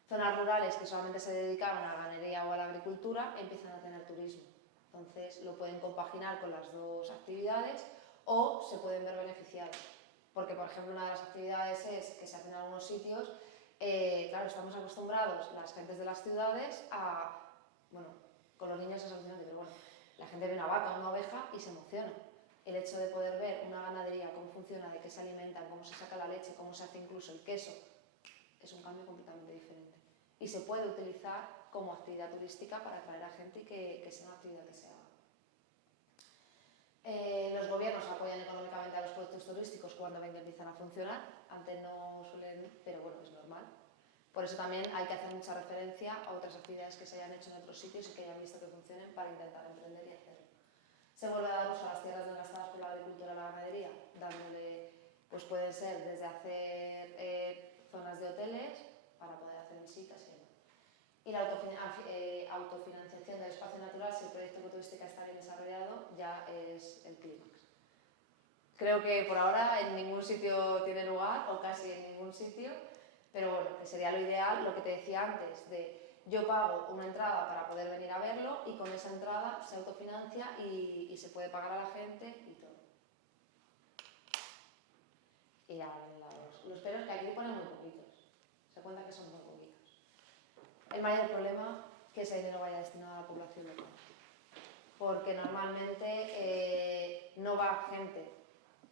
zonas rurales que solamente se dedicaban a la ganadería o a la agricultura, empiezan a tener turismo. Entonces lo pueden compaginar con las dos actividades o se pueden ver beneficiados. Porque, por ejemplo, una de las actividades es que se hacen en algunos sitios. Claro, estamos acostumbrados, las gentes de las ciudades, bueno, con los niños es alucinante, pero bueno, la gente ve una vaca o una oveja y se emociona. El hecho de poder ver una ganadería, cómo funciona, de qué se alimentan, cómo se saca la leche, cómo se hace incluso el queso, es un cambio completamente diferente. Y se puede utilizar como actividad turística para atraer a gente y que sea una actividad que se haga. Los gobiernos apoyan económicamente a los proyectos turísticos cuando ven que empiezan a funcionar. Antes no suelen, pero bueno, es normal. Por eso también hay que hacer mucha referencia a otras actividades que se hayan hecho en otros sitios y que hayan visto que funcionen para intentar emprender y hacerlo. Se vuelve a dar uso a las tierras desgastadas por la agricultura y la ganadería, dándole, pues puede ser desde hacer zonas de hoteles para poder hacer visitas y demás. Y la autofinanciación del espacio natural, si el proyecto ecoturístico está bien desarrollado, ya es el clímax. Creo que por ahora en ningún sitio tiene lugar, o casi en ningún sitio, pero bueno, que sería lo ideal, lo que te decía antes, de yo pago una entrada para poder venir a verlo y con esa entrada se autofinancia y se puede pagar a la gente y todo. Y ya, los peros que aquí ponen muy poquitos, se cuenta que son muy poquitos. El mayor problema es que ese dinero vaya destinado a la población local, porque normalmente no va gente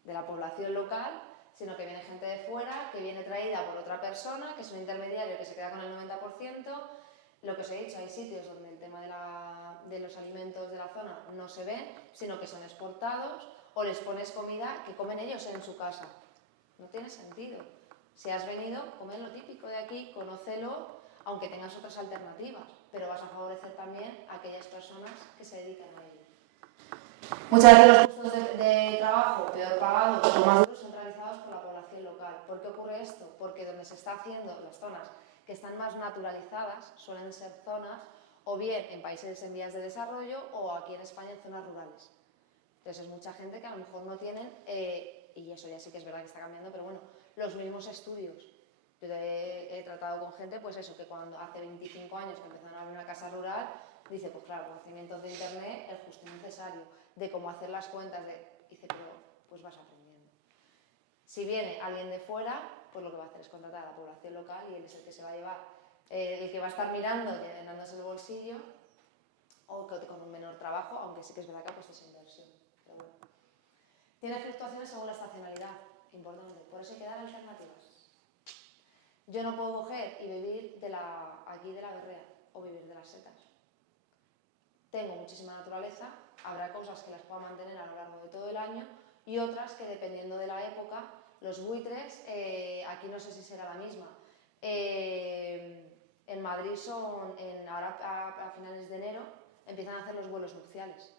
de la población local, sino que viene gente de fuera, que viene traída por otra persona, que es un intermediario que se queda con el 90%. Lo que os he dicho, hay sitios donde el tema de los alimentos de la zona no se ven, sino que son exportados, o les pones comida que comen ellos en su casa. No tiene sentido. Si has venido, come lo típico de aquí, conócelo, aunque tengas otras alternativas, pero vas a favorecer también a aquellas personas que se dedican a ello. Muchas veces los puestos de trabajo peor pagados o más duros son realizados por la población local. ¿Por qué ocurre esto? Porque donde se está haciendo, las zonas que están más naturalizadas suelen ser zonas o bien en países en vías de desarrollo o aquí en España en zonas rurales. Entonces es mucha gente que a lo mejor no tienen, y eso ya sí que es verdad que está cambiando, pero bueno, los mismos estudios. Yo he tratado con gente, pues eso, que cuando hace 25 años que empezaron a abrir una casa rural, dice, pues claro, conocimientos de internet, el justo y necesario, de cómo hacer las cuentas, dice, pero pues vas aprendiendo. Si viene alguien de fuera, pues lo que va a hacer es contratar a la población local y él es el que se va a llevar, el que va a estar mirando, llenándose el bolsillo, o que con un menor trabajo, aunque sí que es verdad que ha puesto esa inversión. Pero bueno. Tiene fluctuaciones según la estacionalidad, importante, por eso hay que dar alternativas. Yo no puedo coger y vivir aquí de la berrea o vivir de las setas. Tengo muchísima naturaleza, habrá cosas que las pueda mantener a lo largo de todo el año y otras que dependiendo de la época, los buitres, aquí no sé si será la misma, en Madrid ahora a finales de enero empiezan a hacer los vuelos nupciales.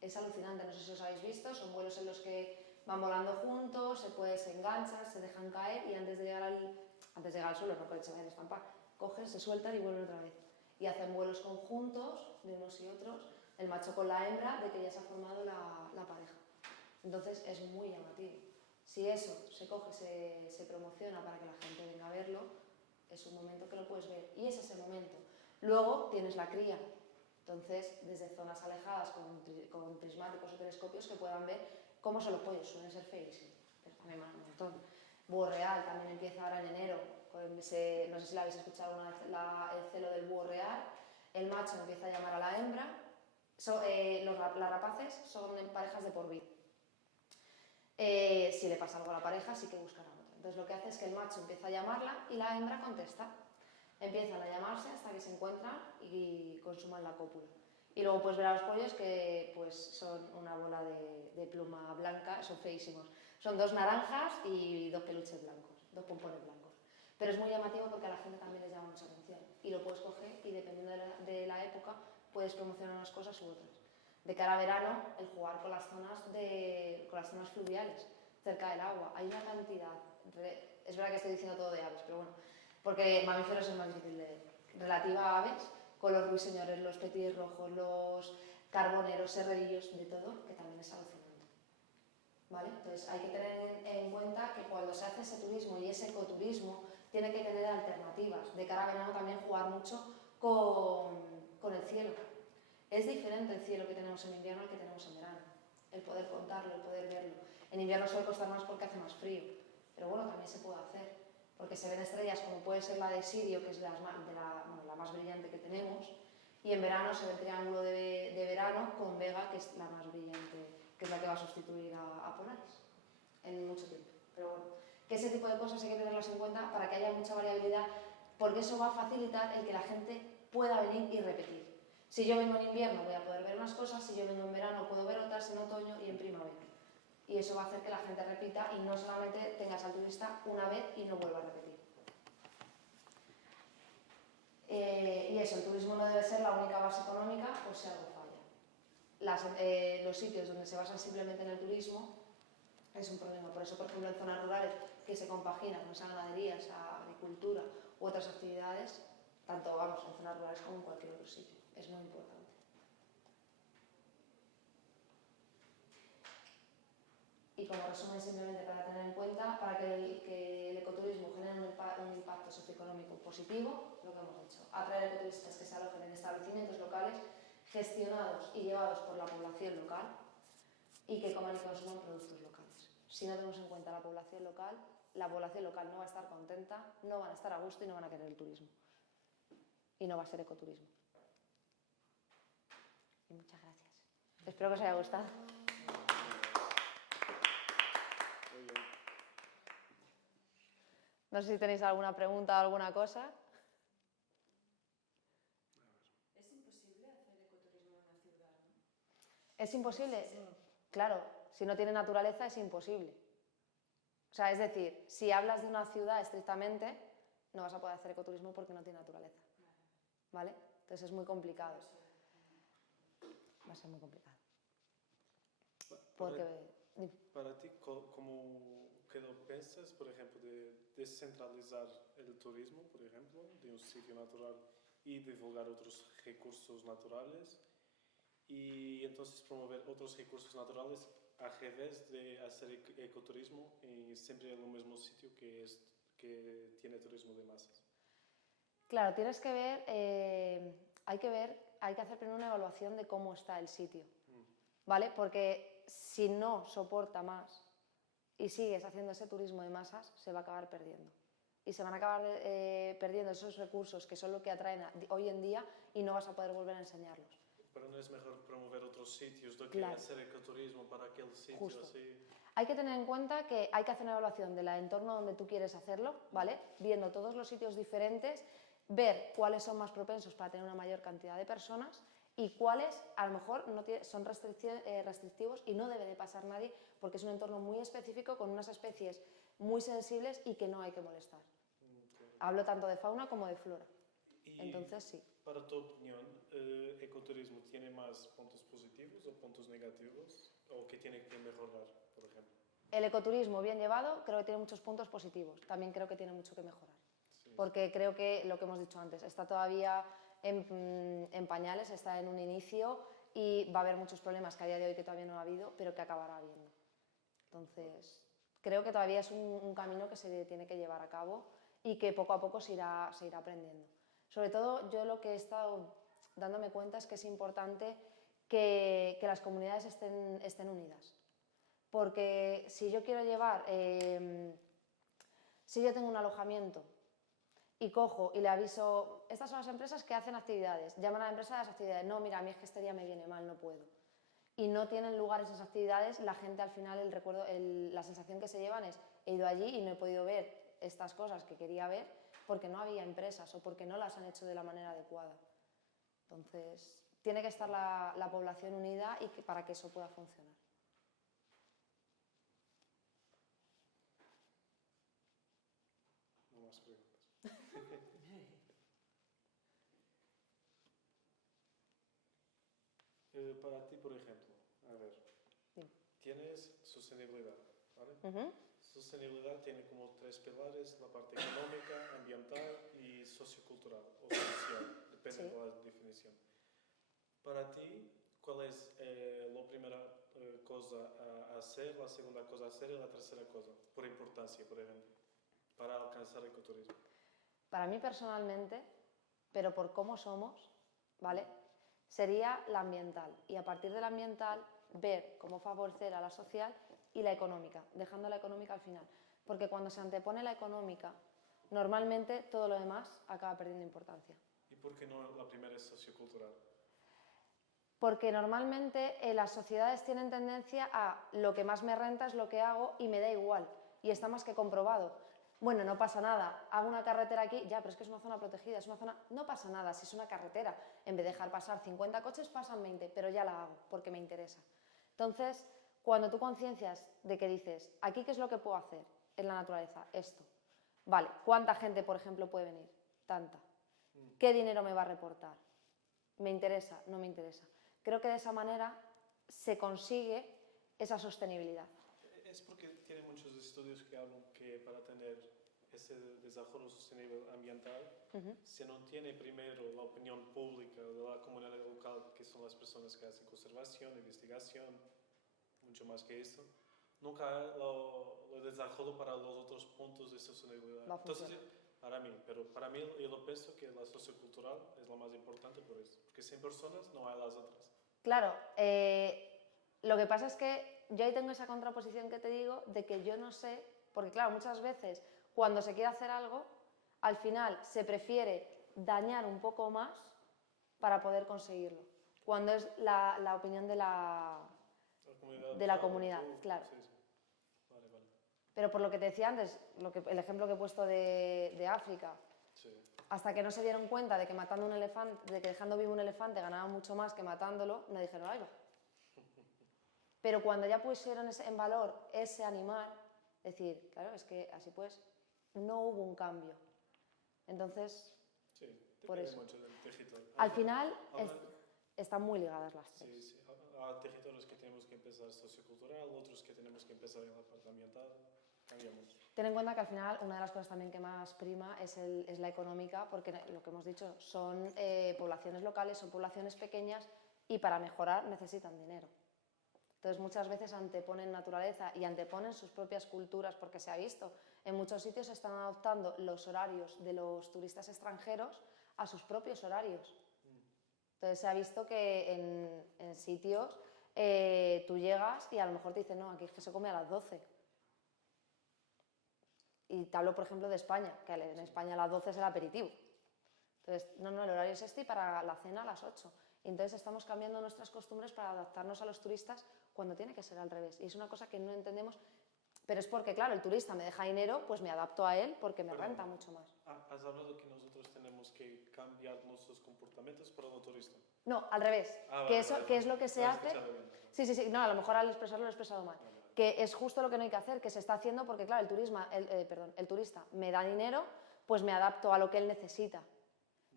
Es alucinante, no sé si os habéis visto, son vuelos en los que van volando juntos, se enganchan, se dejan caer y antes de llegar al suelo, no pueden se vayan a estampar, cogen, se sueltan y vuelven otra vez. Y hacen vuelos conjuntos de unos y otros, el macho con la hembra, de que ya se ha formado la pareja. Entonces es muy llamativo. Si eso se coge, se promociona para que la gente venga a verlo, es un momento que lo puedes ver y es ese momento. Luego tienes la cría. Entonces, desde zonas alejadas con prismáticos o telescopios que puedan ver cómo son los pollos, suelen ser feísimos, pero también más un montón. Búho real también empieza ahora en enero, no sé si la habéis escuchado alguna vez, el celo del búho real. El macho empieza a llamar a la hembra, las rapaces son en parejas de por vida. Si le pasa algo a la pareja, sí que buscarán otra. Entonces lo que hace es que el macho empieza a llamarla y la hembra contesta. Empiezan a llamarse hasta que se encuentran y consuman la cópula. Y luego puedes ver a los pollos que pues, son una bola de pluma blanca, son feísimos. Son 2 naranjas y 2 peluches blancos, 2 pompones blancos. Pero es muy llamativo porque a la gente también les llama mucha atención. Y lo puedes coger y dependiendo de la época puedes promocionar unas cosas u otras. De cara a verano, el jugar con las zonas fluviales, cerca del agua. Hay una cantidad, es verdad que estoy diciendo todo de aves, pero bueno, porque mamíferos es más difícil de ver. Relativa a aves, con los ruiseñores, los petirrojos, los carboneros, serrerillos, de todo, que también es alucinante. ¿Vale? Entonces hay que tener en cuenta que cuando se hace ese turismo y ese ecoturismo, tiene que tener alternativas. De cara a verano también jugar mucho con el cielo. Es diferente el cielo que tenemos en invierno al que tenemos en verano. El poder contarlo, el poder verlo. En invierno suele costar más porque hace más frío, pero bueno, también se puede hacer. Porque se ven estrellas como puede ser la de Sirio, que es la más brillante que tenemos, y en verano se ve el triángulo de verano con Vega, que es la más brillante, que es la que va a sustituir a Polaris en mucho tiempo. Pero bueno, que ese tipo de cosas hay que tenerlas en cuenta para que haya mucha variabilidad, porque eso va a facilitar el que la gente pueda venir y repetir. Si yo vengo en invierno voy a poder ver unas cosas, si yo vengo en verano puedo ver otras, en otoño y en primavera. Y eso va a hacer que la gente repita y no solamente tengas al turista una vez y no vuelva a repetir. Y eso, el turismo no debe ser la única base económica por si algo falla. Los sitios donde se basan simplemente en el turismo es un problema. Por eso, por ejemplo, en zonas rurales que se compaginan con esa ganadería, esa agricultura u otras actividades, tanto en zonas rurales como en cualquier otro sitio. Es muy importante. Y como resumen, simplemente para tener en cuenta, para que el ecoturismo genere un impacto socioeconómico positivo, lo que hemos dicho, atraer ecoturistas que se alojen en establecimientos locales gestionados y llevados por la población local y que coman y consuman productos locales. Si no tenemos en cuenta la población local no va a estar contenta, no van a estar a gusto y no van a querer el turismo. Y no va a ser ecoturismo. Y muchas gracias. Espero que os haya gustado. No sé si tenéis alguna pregunta o alguna cosa. ¿Es imposible hacer ecoturismo ¿Es imposible? Claro, si no tiene naturaleza es imposible. O sea, es decir, si hablas de una ciudad estrictamente, no vas a poder hacer ecoturismo porque no tiene naturaleza. ¿Vale? Entonces es muy complicado. Va a ser muy complicado. Porque... Para ti, ¿qué lo piensas, por ejemplo, de descentralizar el turismo, por ejemplo, de un sitio natural y divulgar otros recursos naturales y entonces promover otros recursos naturales a revés de hacer ecoturismo siempre en el mismo sitio que tiene turismo de masas? Claro, tienes que ver, hay que hacer primero una evaluación de cómo está el sitio, ¿vale? Porque si no soporta más y sigues haciendo ese turismo de masas, se va a acabar perdiendo. Y se van a acabar perdiendo esos recursos que son lo que atraen hoy en día y no vas a poder volver a enseñarlos. Pero no es mejor promover otros sitios do que Claro. hacer ecoturismo para aquel sitio. Justo. Así. Hay que tener en cuenta que hay que hacer una evaluación del entorno donde tú quieres hacerlo, ¿vale? Viendo todos los sitios diferentes, ver cuáles son más propensos para tener una mayor cantidad de personas y cuáles a lo mejor no son restrictivos y no debe de pasar nadie porque es un entorno muy específico con unas especies muy sensibles y que no hay que molestar. Hablo tanto de fauna como de flora. Entonces sí. Para tu opinión, ¿ecoturismo tiene más puntos positivos o puntos negativos? ¿O qué tiene que mejorar, por ejemplo? El ecoturismo bien llevado creo que tiene muchos puntos positivos. También creo que tiene mucho que mejorar. Sí. Porque creo que lo que hemos dicho antes, está todavía en pañales, está en un inicio y va a haber muchos problemas que a día de hoy que todavía no ha habido, pero que acabará habiendo. Entonces, creo que todavía es un camino que se tiene que llevar a cabo y que poco a poco se irá aprendiendo. Sobre todo, yo lo que he estado dándome cuenta es que es importante que las comunidades estén unidas. Porque si yo quiero llevar, si yo tengo un alojamiento y cojo y le aviso, estas son las empresas que hacen actividades, llaman a la empresa de las actividades, no, mira, a mí es que este día me viene mal, no puedo. Y no tienen lugar esas actividades, la gente al final, la sensación que se llevan es, he ido allí y no he podido ver estas cosas que quería ver porque no había empresas o porque no las han hecho de la manera adecuada. Entonces, tiene que estar la población unida y para que eso pueda funcionar. No más preguntas. Para ti, por ejemplo, a ver, Sí. tienes sostenibilidad, ¿vale? Sostenibilidad tiene como 3 pilares, la parte económica, ambiental y sociocultural o social, depende Sí. de la definición. Para ti, ¿cuál es la primera cosa a hacer, la segunda cosa a hacer y la tercera cosa, por importancia, por ejemplo, para alcanzar el ecoturismo? Para mí personalmente, pero por cómo somos, ¿vale? Sería la ambiental y a partir de la ambiental ver cómo favorecer a la social y la económica, dejando la económica al final. Porque cuando se antepone la económica, normalmente todo lo demás acaba perdiendo importancia. ¿Y por qué no la primera es sociocultural? Porque normalmente las sociedades tienen tendencia a lo que más me renta es lo que hago y me da igual. Y está más que comprobado. Bueno, no pasa nada, hago una carretera aquí, ya, pero es que es una zona protegida, es una zona... No pasa nada, si es una carretera, en vez de dejar pasar 50 coches, pasan 20, pero ya la hago, porque me interesa. Entonces, cuando tú conciencias de que dices, aquí qué es lo que puedo hacer en la naturaleza, esto. Vale, ¿cuánta gente, por ejemplo, puede venir? Tanta. ¿Qué dinero me va a reportar? ¿Me interesa? ¿No me interesa? Creo que de esa manera se consigue esa sostenibilidad. Es porque tiene muchos estudios que hablan que para tener ese desarrollo sostenible ambiental, si no tiene primero la opinión pública de la comunidad local, que son las personas que hacen conservación, investigación, mucho más que eso, nunca hay el desarrollo para los otros puntos de sostenibilidad. Va a funcionar. Entonces, para mí, yo lo pienso que la sociocultural es la más importante por eso, porque sin personas no hay las otras. Claro, lo que pasa es que yo ahí tengo esa contraposición que te digo de que yo no sé, porque claro, muchas veces cuando se quiere hacer algo, al final se prefiere dañar un poco más para poder conseguirlo, cuando es la opinión de la comunidad, claro. Sí, sí. Vale, vale. Pero por lo que te decía antes, el ejemplo que he puesto de África, Sí. hasta que no se dieron cuenta de que matando un elefante, de que dejando vivo un elefante ganaba mucho más que matándolo, no dijeron, ay va. Pero cuando ya pusieron en valor ese animal, decir, claro, es que así pues no hubo un cambio. Entonces, Sí, por depende eso. mucho del territorio. Al final Ahora- están muy ligadas las Sí, tres. sí. Hay territorios que tenemos que empezar sociocultural, otros que tenemos que empezar en la parte ambiental. Cambiamos. Ten en cuenta que al final una de las cosas también que más prima es la económica, porque lo que hemos dicho, son poblaciones locales, son poblaciones pequeñas y para mejorar necesitan dinero. Entonces muchas veces anteponen naturaleza y anteponen sus propias culturas, porque se ha visto, en muchos sitios están adoptando los horarios de los turistas extranjeros a sus propios horarios. Entonces se ha visto que en sitios tú llegas y a lo mejor te dicen, no, aquí es que se come a las 12. Y te hablo, por ejemplo, de España, que en España a las 12 es el aperitivo. Entonces, no, el horario es este y para la cena a las 8. Y entonces estamos cambiando nuestras costumbres para adaptarnos a los turistas cuando tiene que ser al revés. Y es una cosa que no entendemos, pero es porque, claro, el turista me deja dinero, pues me adapto a él porque me Perdón. renta mucho más. Has hablado que nosotros tenemos que cambiar nuestros comportamientos para el turista. No, al revés. Ah, vale, Que eso, vale. que es lo que se Lo he hace. escuchado bien. Sí, no, a lo mejor al expresarlo lo he expresado mal. Que es justo lo que no hay que hacer, que se está haciendo porque, claro, el turista me da dinero, pues me adapto a lo que él necesita.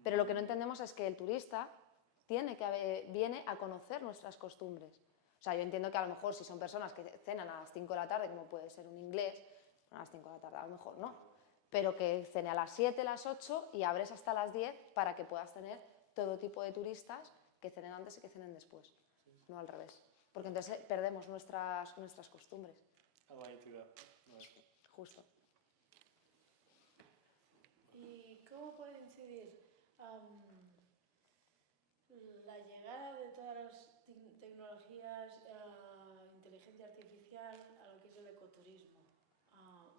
Pero lo que no entendemos es que el turista viene a conocer nuestras costumbres. O sea, yo entiendo que a lo mejor si son personas que cenan a las 5 de la tarde, como puede ser un inglés, a las 5 de la tarde a lo mejor no, pero que cene a las 7, las 8 y abres hasta las 10 para que puedas tener todo tipo de turistas que cenen antes y que cenen después, no al revés. Porque entonces perdemos nuestras costumbres. A la entidad. Vale. Justo. ¿Y cómo puede incidir la llegada de todas las tecnologías, inteligencia artificial, a lo que es el ecoturismo?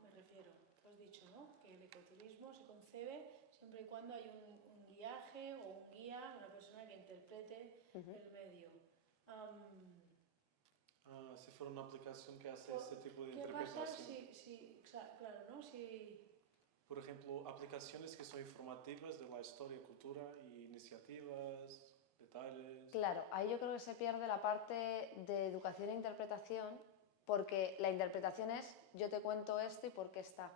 Me refiero, tú has dicho, ¿no?, que el ecoturismo se concebe siempre y cuando hay un guiaje o un guía, una persona que interprete el medio. Si fuera una aplicación que hace Pues, ese tipo de ¿qué pasa interpretación. claro, ¿no? Si Por ejemplo, aplicaciones que son informativas de la historia, cultura y iniciativas, detalles. Claro, ahí yo creo que se pierde la parte de educación e interpretación, porque la interpretación es yo te cuento esto y por qué está.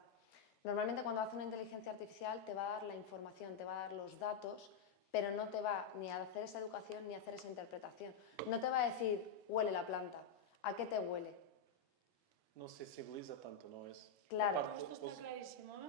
Normalmente cuando hace una inteligencia artificial te va a dar la información, te va a dar los datos, pero no te va ni a hacer esa educación ni a hacer esa interpretación. No te va a decir, huele la planta, ¿a qué te huele? No sensibiliza tanto, ¿no es? Claro. Aparte, esto está clarísimo, ¿no?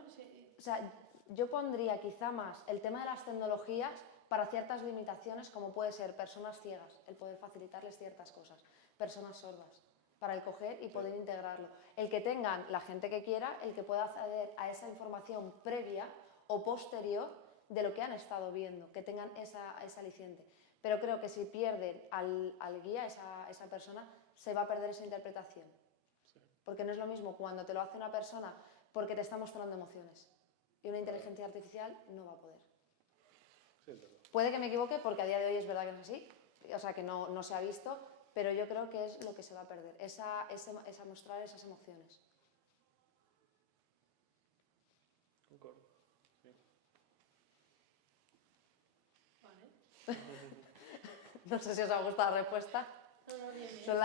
O sea, yo pondría quizá más el tema de las tecnologías para ciertas limitaciones, como puede ser personas ciegas, el poder facilitarles ciertas cosas, personas sordas, para el coger y poder integrarlo. El que tengan la gente que quiera, el que pueda acceder a esa información previa o posterior de lo que han estado viendo, que tengan esa aliciente. Pero creo que si pierden al guía, esa persona, se va a perder esa interpretación. sí. Porque no es lo mismo cuando te lo hace una persona porque te está mostrando emociones. Y una inteligencia artificial no va a poder. Sí, es verdad. Puede que me equivoque porque a día de hoy es verdad que no es así, o sea que no se ha visto, pero yo creo que es lo que se va a perder, esa mostrar esas emociones. Concordo. Sí. Vale. No sé si os ha gustado la respuesta. No, bien, bien.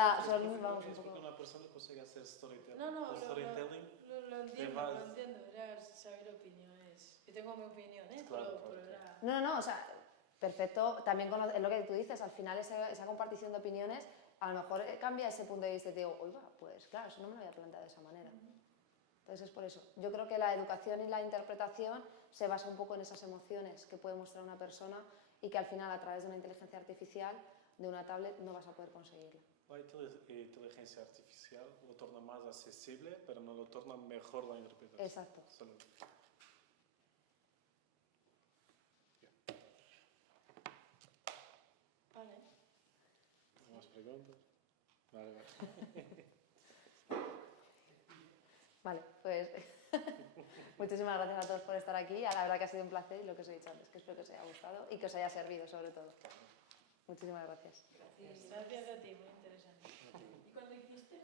Vamos un Es porque poco... una persona consigue hacer storytelling. No, El storytelling lo entiendo, vas- lo entiendo. Era saber opiniones. Yo tengo mi opinión, ¿eh? Claro, pero claro. era... No, o sea, perfecto, también es lo que tú dices, al final esa compartición de opiniones a lo mejor cambia ese punto de vista y te digo, oiga, pues claro, eso no me lo había planteado de esa manera. Entonces es por eso. Yo creo que la educación y la interpretación se basa un poco en esas emociones que puede mostrar una persona y que al final a través de una inteligencia artificial, de una tablet, no vas a poder conseguirlo. La inteligencia artificial lo torna más accesible, pero no lo torna mejor la interpretación. Exacto. Salud. Vale. ¿Más preguntas? Vale. Vale, pues muchísimas gracias a todos por estar aquí. La verdad que ha sido un placer y lo que os he dicho antes, que espero que os haya gustado y que os haya servido sobre todo. Muchísimas gracias. Gracias a ti, muy interesante. Y cuando hiciste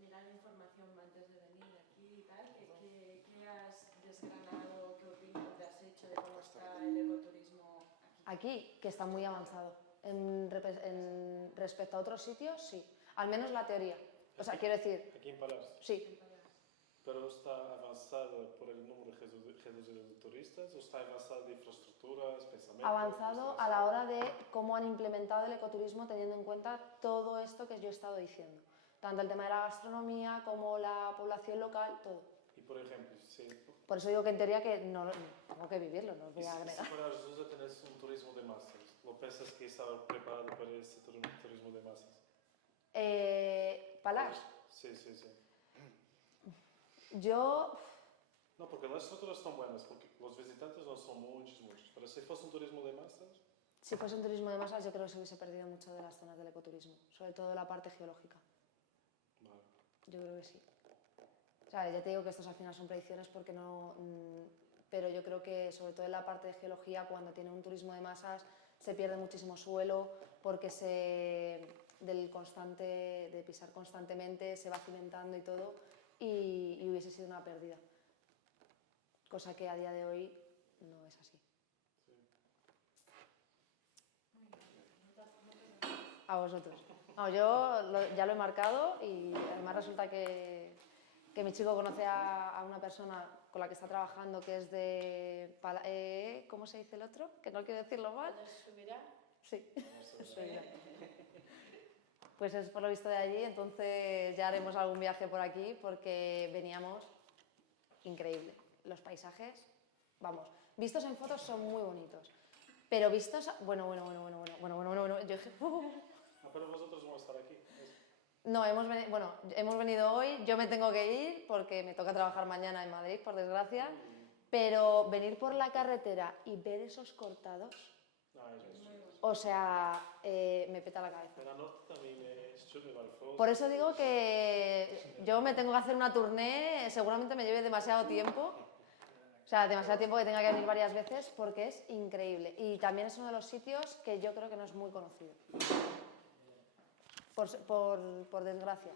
mirar la información antes de venir aquí y tal, ¿qué has desgranado, qué opinión te has hecho de cómo está el ecoturismo aquí? Aquí, que está muy avanzado. Respecto a otros sitios, sí. al menos la teoría. O sea, quiero decir, Aquí en Palaos. sí, Pero está avanzada por el número reducido de turistas o está avanzada de infraestructuras, pensamientos. avanzado a la hora de cómo han implementado el ecoturismo teniendo en cuenta todo esto que yo he estado diciendo. Tanto el tema de la gastronomía como la población local, todo. Y por ejemplo, si Por eso digo que en teoría que no tengo que vivirlo, no os voy a si agregar. para Azusa tenés un turismo de masas, ¿lo piensas que estaba preparado para este turismo de masas? Palas, Sí, sí, sí. yo No, porque las estructuras son buenas, porque los visitantes no son muchos, pero si fuese un turismo de masas, si fuese un turismo de masas yo creo que se hubiese perdido mucho de las zonas del ecoturismo, sobre todo la parte geológica. vale. Yo creo que sí. O sea, ya te digo que estos al final son predicciones porque no... pero yo creo que sobre todo en la parte de geología, cuando tiene un turismo de masas, se pierde muchísimo suelo porque de pisar constantemente se va cimentando y todo y hubiese sido una pérdida. Cosa que a día de hoy no es así. A vosotros. No, ya lo he marcado y además resulta que mi chico conoce a una persona con la que está trabajando que es ¿cómo se dice el otro? Que no quiero decirlo mal. ¿Cuándo se subirá? Sí, Subirá. Pues es por lo visto de allí, entonces ya haremos algún viaje por aquí porque veníamos increíble. Los paisajes, vamos, vistos en fotos son muy bonitos, pero vistos, bueno, yo dije, Ah, pero vosotros vamos a estar aquí. no, hemos venido hoy, yo me tengo que ir porque me toca trabajar mañana en Madrid, por desgracia, pero venir por la carretera y ver esos cortados, No, es o sea, me peta la cabeza. Men aan también es chulo igual fotos. Por eso digo que yo me tengo que hacer una tournée, seguramente me lleve demasiado tiempo, o sea, demasiado tiempo que tenga que venir varias veces porque es increíble. Y también es uno de los sitios que yo creo que no es muy conocido, por desgracia.